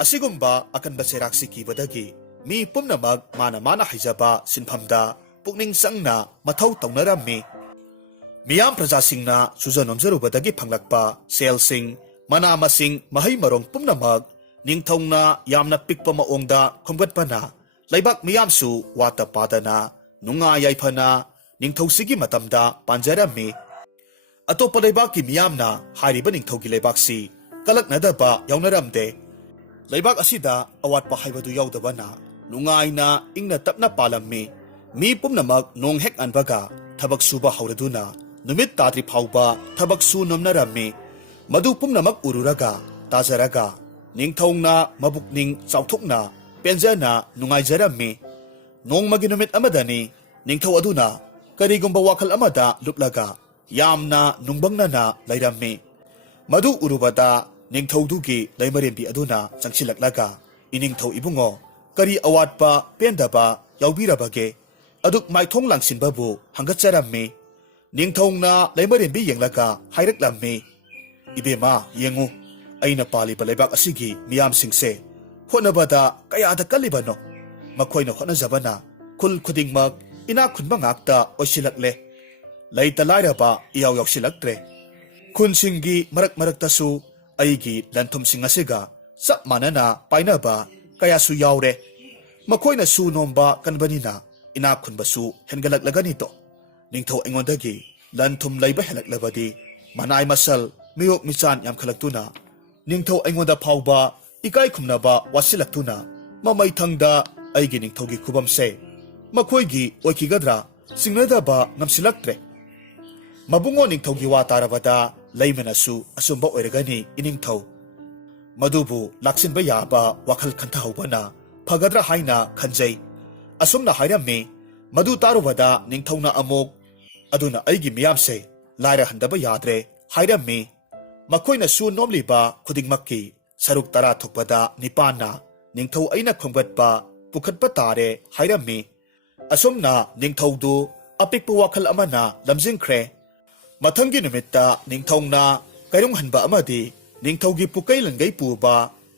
असिगुम्बा अकनबा चैराक्सी कीबदगी मी पुमनमक माना माना हाइजबा सिनफमदा पुकनिंग संगना मथौ तौनरम्मी ꯃꯤꯌꯥꯝ ꯄ꯭ꯔꯖꯥꯁꯤꯡꯅ ꯁꯨꯖꯅꯣꯝꯖꯔꯨꯕꯗꯒꯤ ꯐꯪꯂꯛꯄ ꯁꯦꯜꯁꯤꯡ ꯃꯅꯥ ꯃꯁꯤꯡ ꯃꯍꯩ ꯃꯔꯣꯡ ꯄꯨꯝꯅꯃꯛ ꯅꯤꯡꯊꯧꯅ ꯌꯥꯝꯅ ꯄꯤꯛꯄ ꯃꯑꯣꯡꯗ ꯈꯣꯝꯒꯠꯄꯅ ꯂꯩꯕꯥꯛ ꯃꯤꯌꯥꯝꯁꯨ ꯋꯥꯠꯇ ꯄꯥꯗꯅ ꯅꯨꯡꯉꯥꯏ ꯌꯥꯏꯐꯅ ꯅꯤꯡꯊꯧꯁꯤꯒꯤ ꯃꯇꯝꯗ ꯄꯥꯟꯖꯔꯝꯃꯤ꯫ ꯑꯇꯣꯞꯄ ꯂꯩꯕꯥꯛꯀꯤ ꯃꯤꯌꯥꯝꯅ ꯍꯥꯏꯔꯤꯕ ꯅꯤꯡꯊꯧꯒꯤ ꯂꯩꯕꯥꯛꯁꯤ ꯀꯂꯛꯅꯗꯕ ꯌꯥꯎꯅꯔꯝꯗꯦ꯫ ꯂꯩꯕꯥꯛ ꯑꯁꯤꯗ ꯑꯋꯥꯠꯄ ꯍꯥꯏꯕꯗꯨ ꯌꯥꯎꯗꯕꯅ ꯅꯨꯡꯉꯥꯏꯅ ꯏꯪꯅ ꯇꯞꯅ ꯄꯥꯜꯂꯝꯃꯤ꯫ ꯃꯤ ꯄꯨꯝꯅꯃꯛ ꯅꯣꯡ ꯍꯦꯛ ꯑꯟꯕꯒ ꯊꯕꯛ ꯁꯨꯕ ꯍꯧꯔꯗꯨꯅ ꯅꯨꯃꯤꯠ ꯇꯥꯗ꯭ꯔꯤ ꯐꯥꯎꯕ ꯊꯕꯛ ꯁꯨ ꯅꯣꯝꯅꯔꯝꯃꯤ꯫ ꯃꯗꯨ ꯄꯨꯝꯅꯃꯛ ꯎꯔꯨꯔꯒ ꯇꯥꯖꯔꯒ ꯅꯤꯡꯊꯧꯅ ꯃꯕꯨꯛꯅꯤꯡ ꯆꯥꯎꯊꯣꯛꯅ ꯄꯦꯟꯖꯅ ꯅꯨꯡꯉꯥꯏꯖꯔꯝꯃꯤ꯫ ꯅꯣꯡꯃꯒꯤ ꯅꯨꯃꯤꯠ ꯑꯃꯗꯅꯤ ꯅꯤꯡꯊꯧ ꯑꯗꯨꯅ ꯀꯔꯤꯒꯨꯝꯕ ꯋꯥꯈꯜ ꯑꯃꯗ ꯂꯨꯞꯂꯒ ꯌꯥꯝꯅ ꯅꯨꯡꯕꯪꯅꯅ ꯂꯩꯔꯝꯃꯤ꯫ ꯃꯗꯨ ꯎꯔꯨꯕꯗ ꯅꯤꯡꯊꯧꯗꯨꯒꯤ ꯂꯩꯃꯔꯦꯝꯕꯤ ꯑꯗꯨꯅ ꯆꯪꯁꯤꯜꯂꯛꯂꯒ "ꯏꯅꯤꯡꯊꯧ ꯏꯕꯨꯡꯉꯣ, ꯀꯔꯤ ꯑꯋꯥꯠꯄ ꯄꯦꯟꯗꯕ ꯌꯥꯎꯕꯤꯔꯕꯒꯦ?" ꯑꯗꯨꯛ ꯃꯥꯏꯊꯣꯡ ꯂꯥꯡꯁꯤꯟꯕꯕꯨ ꯍꯪꯒꯠꯆꯔꯝꯃꯤ꯫ ꯅꯤꯡꯊꯧꯅ ꯂꯩꯃꯔꯦꯝꯕꯤ ꯌꯦꯡꯂꯒ ꯍꯥꯏꯔꯛꯂꯝꯃꯤ, "ꯏꯕꯦꯝꯃ ꯌꯦꯡꯉꯨ, ꯑꯩꯅ ꯄꯥꯜꯂꯤꯕ ꯂꯩꯕꯥꯛ ꯑꯁꯤꯒꯤ ꯃꯤꯌꯥꯝꯁꯤꯡꯁꯦ ꯍꯣꯠꯅꯕꯗ ꯀꯌꯥꯗ ꯀꯜꯂꯤꯕꯅꯣ! ꯃꯈꯣꯏꯅ ꯍꯣꯠꯅꯖꯕꯅ ꯈꯨꯜ ꯈꯨꯗꯤꯡꯃꯛ ꯏꯅꯥꯛ ꯈꯨꯟꯕ ꯉꯥꯛꯇ ꯑꯣꯏꯁꯤꯜꯂꯛꯂꯦ꯫ ꯂꯩꯇ ꯂꯥꯏꯔꯕ ꯏꯌꯥꯎ ꯌꯥꯎꯁꯤꯜꯂꯛꯇ꯭ꯔꯦ꯫ ꯈꯨꯟꯁꯤꯡꯒꯤ ꯃꯔꯛ ꯃꯔꯛꯇꯁꯨ ꯑꯩꯒꯤ ꯂꯟꯊꯨꯝꯁꯤꯡ ꯑꯁꯤꯒ ꯆꯞ ꯃꯥꯟꯅꯅ ꯄꯥꯏꯅꯕ ꯀꯌꯥꯁꯨ ꯌꯥꯎꯔꯦ꯫ ꯃꯈꯣꯏꯅ ꯁꯨ ꯅꯣꯝꯕ ꯀꯟꯕꯅꯤꯅ ꯏꯅꯥꯛ ꯈꯨꯟꯕꯁꯨ ꯍꯦꯟꯒꯠꯂꯛꯂꯒꯅꯤꯗꯣ꯫ ꯅꯤꯡꯊꯧ ꯑꯩꯉꯣꯟꯗꯒꯤ ꯂꯟ ꯊꯨꯝ ꯂꯩꯕ ꯍꯦꯜꯂꯛꯂꯕꯗꯤ ꯃꯅꯥꯏ ꯃꯁꯜ ꯃꯤꯌꯣꯛ ꯃꯤꯆꯥꯟ ꯌꯥꯝꯈꯠꯂꯛꯇꯨꯅ ꯅꯤꯡꯊꯧ ꯑꯩꯉꯣꯟꯗ ꯐꯥꯎꯕ ꯏꯀꯥꯏ ꯈꯨꯝꯅꯕ ꯋꯥꯠꯁꯤꯜꯂꯛꯇꯨꯅ ꯃꯃꯩꯊꯪꯗ ꯑꯩꯒꯤ ꯅꯤꯡꯊꯧꯒꯤ ꯈꯨꯕꯝꯁꯦ ꯃꯈꯣꯏꯒꯤ ꯑꯣꯏꯈꯤꯒꯗ꯭ꯔꯥ ꯆꯤꯡꯅꯗꯕ ꯉꯝꯁꯤꯜꯂꯛꯇ꯭ꯔꯦ꯫ ꯃꯕꯨꯡꯉꯣ ꯅꯤꯡꯊꯧꯒꯤ ꯋꯥ ꯇꯥꯔꯕꯗ ꯂꯩꯃꯅꯁꯨ ꯑꯆꯨꯝꯕ ꯑꯣꯏꯔꯒꯅꯤ ꯏꯅꯤꯡꯊꯧ꯫ ꯃꯗꯨꯕꯨ ꯂꯥꯛꯁꯤꯟꯕ ꯌꯥꯕ ꯋꯥꯈꯜ ꯈꯟꯊꯍꯧꯕꯅ ꯐꯒꯗ꯭ꯔꯥ ꯍꯥꯏꯅ ꯈꯟꯖꯩ." ꯑꯁꯨꯝꯅ ꯍꯥꯏꯔꯝꯃꯤ꯫ ꯃꯗꯨ ꯇꯥꯔꯨꯕꯗ ꯅꯤꯡꯊꯧꯅ ꯑꯃꯨꯛ "ꯑꯗꯨꯅ ꯑꯩꯒꯤ ꯃꯤꯌꯥꯝꯁꯦ ꯂꯥꯏꯔꯍꯟꯗꯕ ꯌꯥꯗ꯭ꯔꯦ" ꯍꯥꯏꯔꯝꯃꯤ꯫ ꯃꯈꯣꯏꯅ ꯁꯨ ꯅꯣꯝꯂꯤꯕ ꯈꯨꯗꯤꯡꯃꯛꯀꯤ ꯁꯔꯨꯛ 10 ꯊꯣꯛꯄꯗ 9ꯅ ꯅꯤꯡꯊꯧ ꯑꯩꯅ ꯈꯣꯝꯒꯠꯄ ꯄꯨꯈꯠꯄ ꯇꯥꯔꯦ ꯍꯥꯏꯔꯝꯃꯤ꯫ ꯑꯁꯨꯝꯅ ꯅꯤꯡꯊꯧꯗꯨ ꯑꯄꯤꯛꯄ ꯋꯥꯈꯜ ꯑꯃꯅ ꯂꯝꯖꯤꯡꯈ꯭ꯔꯦ꯫ ꯃꯊꯪꯒꯤ ꯅꯨꯃꯤꯠꯇ ꯅꯤꯡꯊꯧꯅ ꯀꯩꯔꯨꯡꯍꯟꯕ ꯑꯃꯗꯤ ꯅꯤꯡꯊꯧꯒꯤ ꯄꯨꯀꯩ ꯂꯟꯒꯩ ꯄꯨꯕ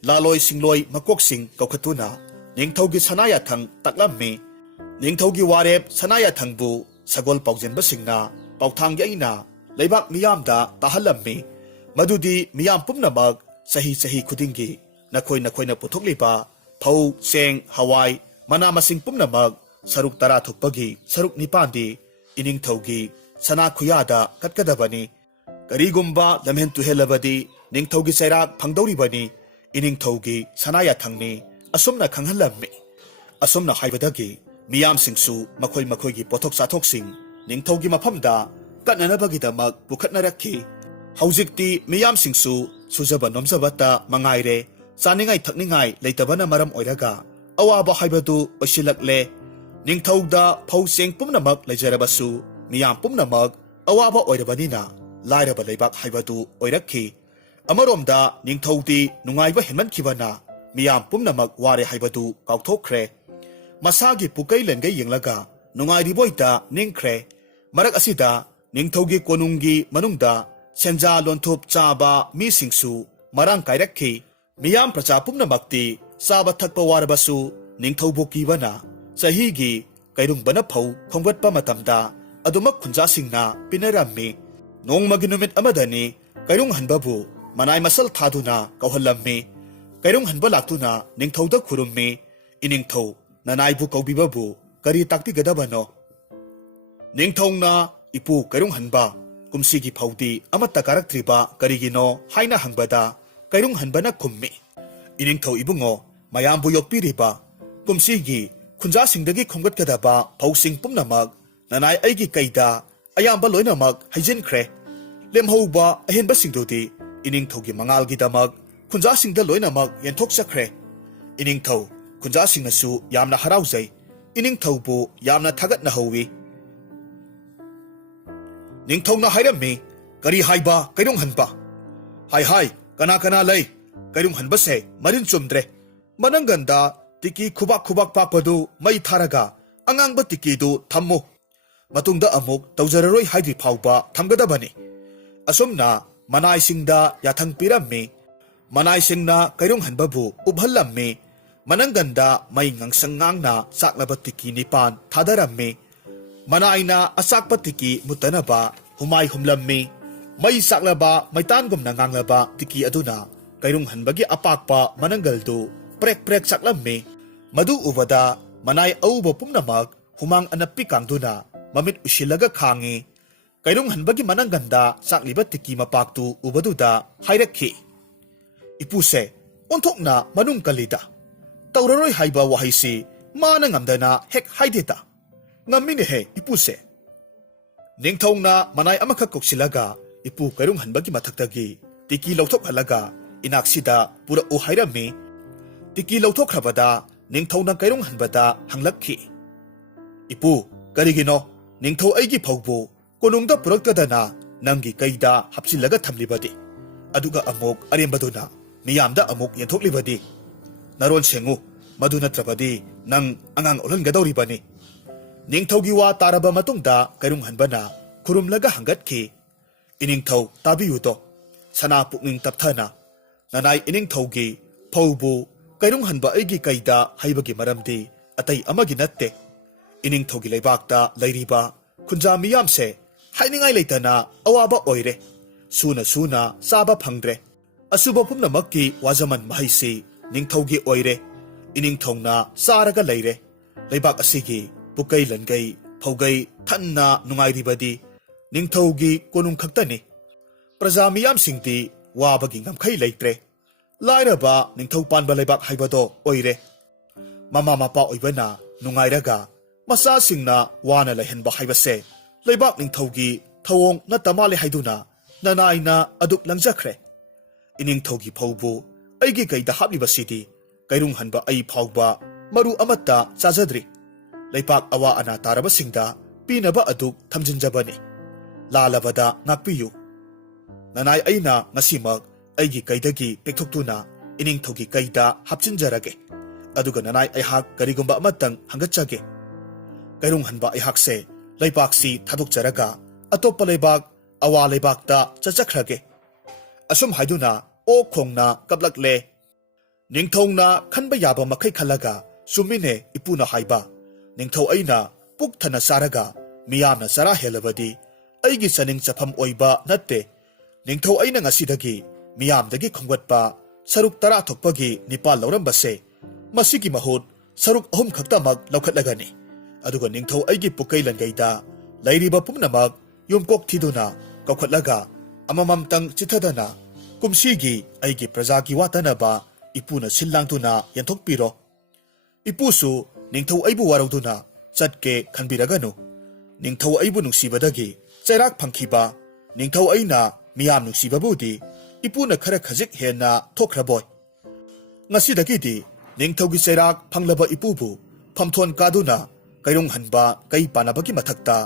ꯂꯥꯂꯣꯏ ꯁꯤꯡꯂꯣꯏ ꯃꯀꯣꯛꯁꯤꯡ ꯀꯧꯈꯠꯇꯨꯅ ꯅꯤꯡꯊꯧꯒꯤ ꯁꯅꯥꯌꯥꯊꯪ ꯇꯥꯛꯂꯝꯃꯤ꯫ ꯅꯤꯡꯊꯧꯒꯤ ꯋꯥꯔꯦꯞ ꯁꯅꯥꯌꯥꯊꯪꯕꯨ ꯁꯒꯣꯜ ꯄꯥꯎꯖꯦꯟꯕꯁꯤꯡꯅ ꯄꯥꯎꯊꯥꯡ ꯌꯩꯅ ꯂꯩꯕꯥꯛ ꯃꯤꯌꯥꯝꯗ ꯇꯥꯍꯜꯂꯝꯃꯤ꯫ ꯃꯗꯨꯗꯤ ꯃꯤꯌꯥꯝ ꯄꯨꯝꯅꯃꯛ ꯆꯍꯤ ꯈꯨꯗꯤꯡꯒꯤ ꯅꯈꯣꯏꯅ ꯄꯨꯊꯣꯛꯂꯤꯕ ꯐꯧ ꯆꯦꯡ ꯍꯋꯥꯏ ꯃꯅꯥ ꯃꯁꯤꯡ ꯄꯨꯝꯅꯃꯛ ꯁꯔꯨꯛ 10 ꯊꯣꯛꯄꯒꯤ ꯁꯔꯨꯛ 9ꯗꯤ ꯏꯅꯤꯡꯊꯧꯒꯤ ꯁꯅꯥ ꯈꯨꯌꯥꯗ ꯀꯠꯀꯗꯕꯅꯤ꯫ ꯀꯔꯤꯒꯨꯝꯕ ꯂꯝꯍꯦꯟ ꯇꯨꯍꯦꯜꯂꯕꯗꯤ ꯅꯤꯡꯊꯧꯒꯤ ꯆꯩꯔꯥꯛ ꯐꯪꯗꯧꯔꯤꯕꯅꯤ꯫ ꯏꯅꯤꯡꯊꯧꯒꯤ ꯁꯅꯥꯌꯥꯊꯪꯅꯤ꯫ ꯑꯁꯨꯝꯅ ꯈꯪꯍꯜꯂꯝꯃꯤ꯫ ꯑꯁꯨꯝꯅ ꯍꯥꯏꯕꯗꯒꯤ ꯃꯤꯌꯥꯝꯁꯤꯡꯁꯨ ꯃꯈꯣꯏꯒꯤ ꯄꯣꯠꯊꯣꯛ ꯆꯥꯊꯣꯛꯁꯤꯡ ꯅꯤꯡꯊꯧꯒꯤ ꯃꯐꯝꯗ ꯀꯠꯅꯅꯕꯒꯤꯗꯃꯛ ꯄꯨꯈꯠꯅꯔꯛꯈꯤ꯫ ꯍꯧꯖꯤꯛꯇꯤ ꯃꯤꯌꯥꯝꯁꯤꯡꯁꯨ ꯁꯨꯖꯕ ꯅꯣꯝꯖꯕꯇ ꯃꯉꯥꯏꯔꯦ ꯆꯥꯅꯤꯡꯉꯥꯏ ꯊꯛꯅꯤꯡꯉꯥꯏ ꯂꯩꯇꯕꯅ ꯃꯔꯝ ꯑꯣꯏꯔꯒ ꯑꯋꯥꯕ ꯍꯥꯏꯕꯗꯨ ꯑꯣꯏꯁꯤꯜꯂꯛꯂꯦ꯫ ꯅꯤꯡꯊꯧꯗ ꯐꯧ ꯆꯦꯡ ꯄꯨꯝꯅꯃꯛ ꯂꯩꯖꯔꯕꯁꯨ ꯃꯤꯌꯥꯝ ꯄꯨꯝꯅꯃꯛ ꯑꯋꯥꯕ ꯑꯣꯏꯔꯕꯅꯤꯅ ꯂꯥꯏꯔꯕ ꯂꯩꯕꯥꯛ ꯍꯥꯏꯕꯗꯨ ꯑꯣꯏꯔꯛꯈꯤ꯫ ꯑꯃꯔꯣꯝꯗ ꯅꯤꯡꯊꯧꯗꯤ ꯅꯨꯡꯉꯥꯏꯕ ꯍꯦꯟꯃꯟꯈꯤꯕꯅ ꯃꯤꯌꯥꯝ ꯄꯨꯝꯅꯃꯛ ꯋꯥꯔꯦ ꯍꯥꯏꯕꯗꯨ ꯀꯥꯎꯊꯣꯛꯈ꯭ꯔꯦ꯫ ꯃꯁꯥꯒꯤ ꯄꯨꯀꯩ ꯂꯟꯒꯩ ꯌꯦꯡꯂꯒ ꯅꯨꯡꯉꯥꯏꯔꯤꯕꯣꯏꯗ ꯅꯤꯡꯈ꯭ꯔꯦ꯫ ꯃꯔꯛ ꯑꯁꯤꯗ ꯅꯤꯡꯊꯧꯒꯤ ꯀꯣꯅꯨꯡꯒꯤ ꯃꯅꯨꯡꯗ ꯁꯦꯟꯖꯥ ꯂꯣꯟꯊꯨꯞ ꯆꯥꯕ ꯃꯤꯁꯤꯡꯁꯨ ꯃꯔꯥꯡ ꯀꯥꯏꯔꯛꯈꯤ꯫ ꯃꯤꯌꯥꯝ ꯄ꯭ꯔꯖꯥ ꯄꯨꯝꯅꯃꯛꯇꯤ ꯆꯥꯕ ꯊꯛꯄ ꯋꯥꯔꯕꯁꯨ ꯅꯤꯡꯊꯧꯕꯨ ꯀꯤꯕꯅ ꯆꯍꯤꯒꯤ ꯀꯩꯔꯨꯡꯕꯅ ꯐꯧ ꯈꯣꯝꯒꯠꯄ ꯃꯇꯝꯗ ꯑꯗꯨꯃꯛ ꯈꯨꯟꯖꯥꯁꯤꯡꯅ ꯄꯤꯅꯔꯝꯃꯤ꯫ ꯅꯣꯡꯃꯒꯤ ꯅꯨꯃꯤꯠ ꯑꯃꯗꯅꯤ ꯀꯩꯔꯨꯡꯍꯟꯕꯕꯨ ꯃꯅꯥꯏ ꯃꯁꯜ ꯊꯥꯗꯨꯅ ꯀꯧꯍꯜꯂꯝꯃꯤ꯫ ꯀꯩꯔꯨꯡꯍꯟꯕ ꯂꯥꯛꯇꯨꯅ ꯅꯤꯡꯊꯧꯗ ꯈꯨꯔꯨꯝꯃꯤ꯫ "ꯏꯅꯤꯡꯊꯧ, ꯅꯅꯥꯏꯕꯨ ꯀꯧꯕꯤꯕꯕꯨ ꯀꯔꯤ ꯇꯥꯛꯄꯤꯒꯗꯕꯅꯣ?" ꯅꯤꯡꯊꯧꯅ "ꯏꯄꯨ ꯀꯩꯔꯨꯡꯍꯟꯕ, ꯀꯨꯝꯁꯤꯒꯤ ꯐꯧꯗꯤ ꯑꯃꯠꯇ ꯀꯥꯔꯛꯇ꯭ꯔꯤꯕ ꯀꯔꯤꯒꯤꯅꯣ?" ꯍꯥꯏꯅ ꯍꯪꯕꯗ ꯀꯩꯔꯨꯡꯍꯟꯕꯅ ꯈꯨꯝꯃꯤ, "ꯏꯅꯤꯡꯊꯧ ꯏꯕꯨꯡꯉꯣ, ꯃꯌꯥꯝꯕꯨ ꯌꯣꯛꯄꯤꯔꯤꯕ ꯀꯨꯝꯁꯤꯒꯤ ꯈꯨꯟꯖꯥꯁꯤꯡꯗꯒꯤ ꯈꯣꯝꯒꯠꯀꯗꯕ ꯐꯧꯁꯤꯡ ꯄꯨꯝꯅꯃꯛ ꯅꯅꯥꯏ ꯑꯩꯒꯤ ꯀꯩꯗ ꯑꯌꯥꯝꯕ ꯂꯣꯏꯅꯃꯛ ꯍꯩꯖꯤꯟꯈ꯭ꯔꯦ꯫ ꯂꯦꯝꯍꯧꯕ ꯑꯍꯦꯟꯕꯁꯤꯡꯗꯨꯗꯤ ꯏꯅꯤꯡꯊꯧꯒꯤ ꯃꯉꯥꯜꯒꯤꯗꯃꯛ ꯈꯨꯟꯖꯥꯁꯤꯡꯗ ꯂꯣꯏꯅꯃꯛ ꯌꯦꯟꯊꯣꯛꯆꯈ꯭ꯔꯦ꯫ ꯏꯅꯤꯡꯊꯧ, ꯈꯨꯟꯖꯥꯁꯤꯡꯅꯁꯨ ꯌꯥꯝꯅ ꯍꯔꯥꯎꯖꯩ꯫ ꯏꯅꯤꯡꯊꯧꯕꯨ ꯌꯥꯝꯅ ꯊꯥꯒꯠꯅꯍꯧꯋꯤ." ꯅꯤꯡꯊꯧꯅ ꯍꯥꯏꯔꯝꯃꯤ, "ꯀꯔꯤ ꯍꯥꯏꯕ ꯀꯩꯔꯨꯡꯍꯟꯕ? ꯍꯥꯏ ꯀꯅꯥ ꯀꯅꯥ ꯂꯩ? ꯀꯩꯔꯨꯡꯍꯟꯕꯁꯦ ꯃꯔꯤꯟ ꯆꯨꯝꯗ꯭ꯔꯦ꯫ ꯃꯅꯪꯒꯟꯗ ꯇꯤꯀꯤ ꯈꯨꯕꯥꯛ ꯄꯥꯛꯄꯗꯨ ꯃꯩ ꯊꯥꯔꯒ ꯑꯉꯥꯡꯕ ꯇꯤꯀꯤꯗꯨ ꯊꯝꯃꯨ꯫ ꯃꯇꯨꯡꯗ ꯑꯃꯨꯛ ꯇꯧꯖꯔꯔꯣꯏ ꯍꯥꯏꯗ꯭ꯔꯤ ꯐꯥꯎꯕ ꯊꯝꯒꯗꯕꯅꯤ." ꯑꯁꯨꯝꯅ ꯃꯅꯥꯏꯁꯤꯡꯗ ꯌꯥꯊꯪ ꯄꯤꯔꯝꯃꯤ꯫ ꯃꯅꯥꯏꯁꯤꯡꯅ ꯀꯩꯔꯨꯡꯍꯟꯕꯕꯨ ꯎꯞꯍꯜꯂꯝꯃꯤ꯫ ꯃꯅꯪꯒꯟꯗ ꯃꯩ ꯉꯥꯡꯁꯪ ꯉꯥꯡꯅ ꯆꯥꯛꯂꯕ ꯇꯤꯀꯤ 9 ꯊꯥꯗꯔꯝꯃꯤ꯫ ꯃꯅꯥꯏꯅ ꯑꯆꯥꯛꯄ ꯇꯤꯀꯤ ꯃꯨꯠꯇꯅꯕ humai humlammi mai saklaba maitan-gumna nganglaba tiki aduna kairung hanbagi apakpa mananggal du prek saklammi madu ubada manay auba pumnamak humang anapi kangduna mamit usilaga khangi kairung hanbagi manangganda sakliba tiki mapaktu ubaduda hairakhi ipuse onthokna manung kalida tauraroi haiba wahaisi mana ngamdana hek haideta ngamine he ipuse ningthongna manay amakha koksilaga ipu kairung hanbagi mathaktagi tiki lauthok halaga inaksida pura u hairami tiki lauthok khrabada ningthongna kairung hanbada hanglakhi ipu karigino ningthau aigi phawbu konungda puraktadana nangi kaida hapsilaga thamlibadi aduga amok arembaduna miyamda amok yenthoklibadi naron sengu maduna trabadi nang angang olangadawribani ningthaugi wa taraba matungda kairung hanbana khurumlaga hangatki iningthau tabiyudo sana pukning tapthana nanai iningthaugi phawbu kairung hanba aigi kaida haibagi maramdi atai amagi natte iningthaugi leibakta lairiba khunja miyamse hainingai leitana awaba oire suna saba phangdre asuba pumnamakki wajaman mahaisi ningthaugi oire iningthongna saraga leire leibak asigi pukai langai phaugai thanna nungairibadi ningthaugi konung khaktani praja miyam singti wabagi ngamkhai leitre lairaba ningthau panba leibak haibado oire mama mapa oibana nungairaga masa singna wana lehenba haibase leibak ningthaugi thawong na tamale haiduna nanaina aduk langjakhre iningthaugi phawbu aigi kaida hablibasidi kairung hanba ai phawba maru amatta chajadri leipak awa ana tarabasingda pinaba aduk thamjinjabani lalabada ngakpiyu nanai aina ngasimak aigi kaidagi pekthokuna iningthaugi kaida hapchinjarage aduga nanai aihak karigumba amatang hangachage kairung hanba aihakse leipaksi thadukjaraga atoppa leibak awa leibakta chachakhrage asum haiduna o khongna kaplakle ningthongna khanba yaba makhai khalaga sumine ipuna haiba ningthau aina puk thana saraga miyamna sara helabadi aigi saning chafam oiba natte ningthau aina ngasidagi miyamdagi khongwatpa saruk tara thokpagi nipal laurambase masigi mahut saruk ahum khaktamak laukhatlagani aduga ningthau aigi pukai langaida lairiba pumnamak yumkok thiduna kaukhatlaga amamamtang chithadana kumsigi aigi prajagi watanaba ipuna sillangtuna yanthokpiro ipusu ningthau aibu warauduna chatke khanbiraganu ningthau aibu nungsibadagi chairak phangkhiba ningthau aina miyam nungsibabudi ipuna khara khajik henna thokraboy ngasidagidi ningthaugi chairak phanglaba ipubu phamthon kaduna kairung hanba kai panabagi mathakta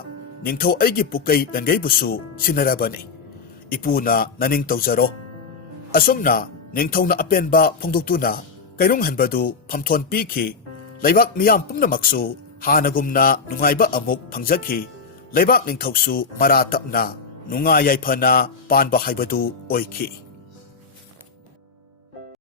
ningthau aigi pukai langai busu sinarabani ipuna naning tawjaro asomna ningthauna apenba phongdoktuna kairung hanbadu phamthon pikhi leibak miyam pumnamaksu hanagumna nungaiba amuk phangjakhi leibak ningthausu mara tapna nunga yaifana panba haibadu oikhi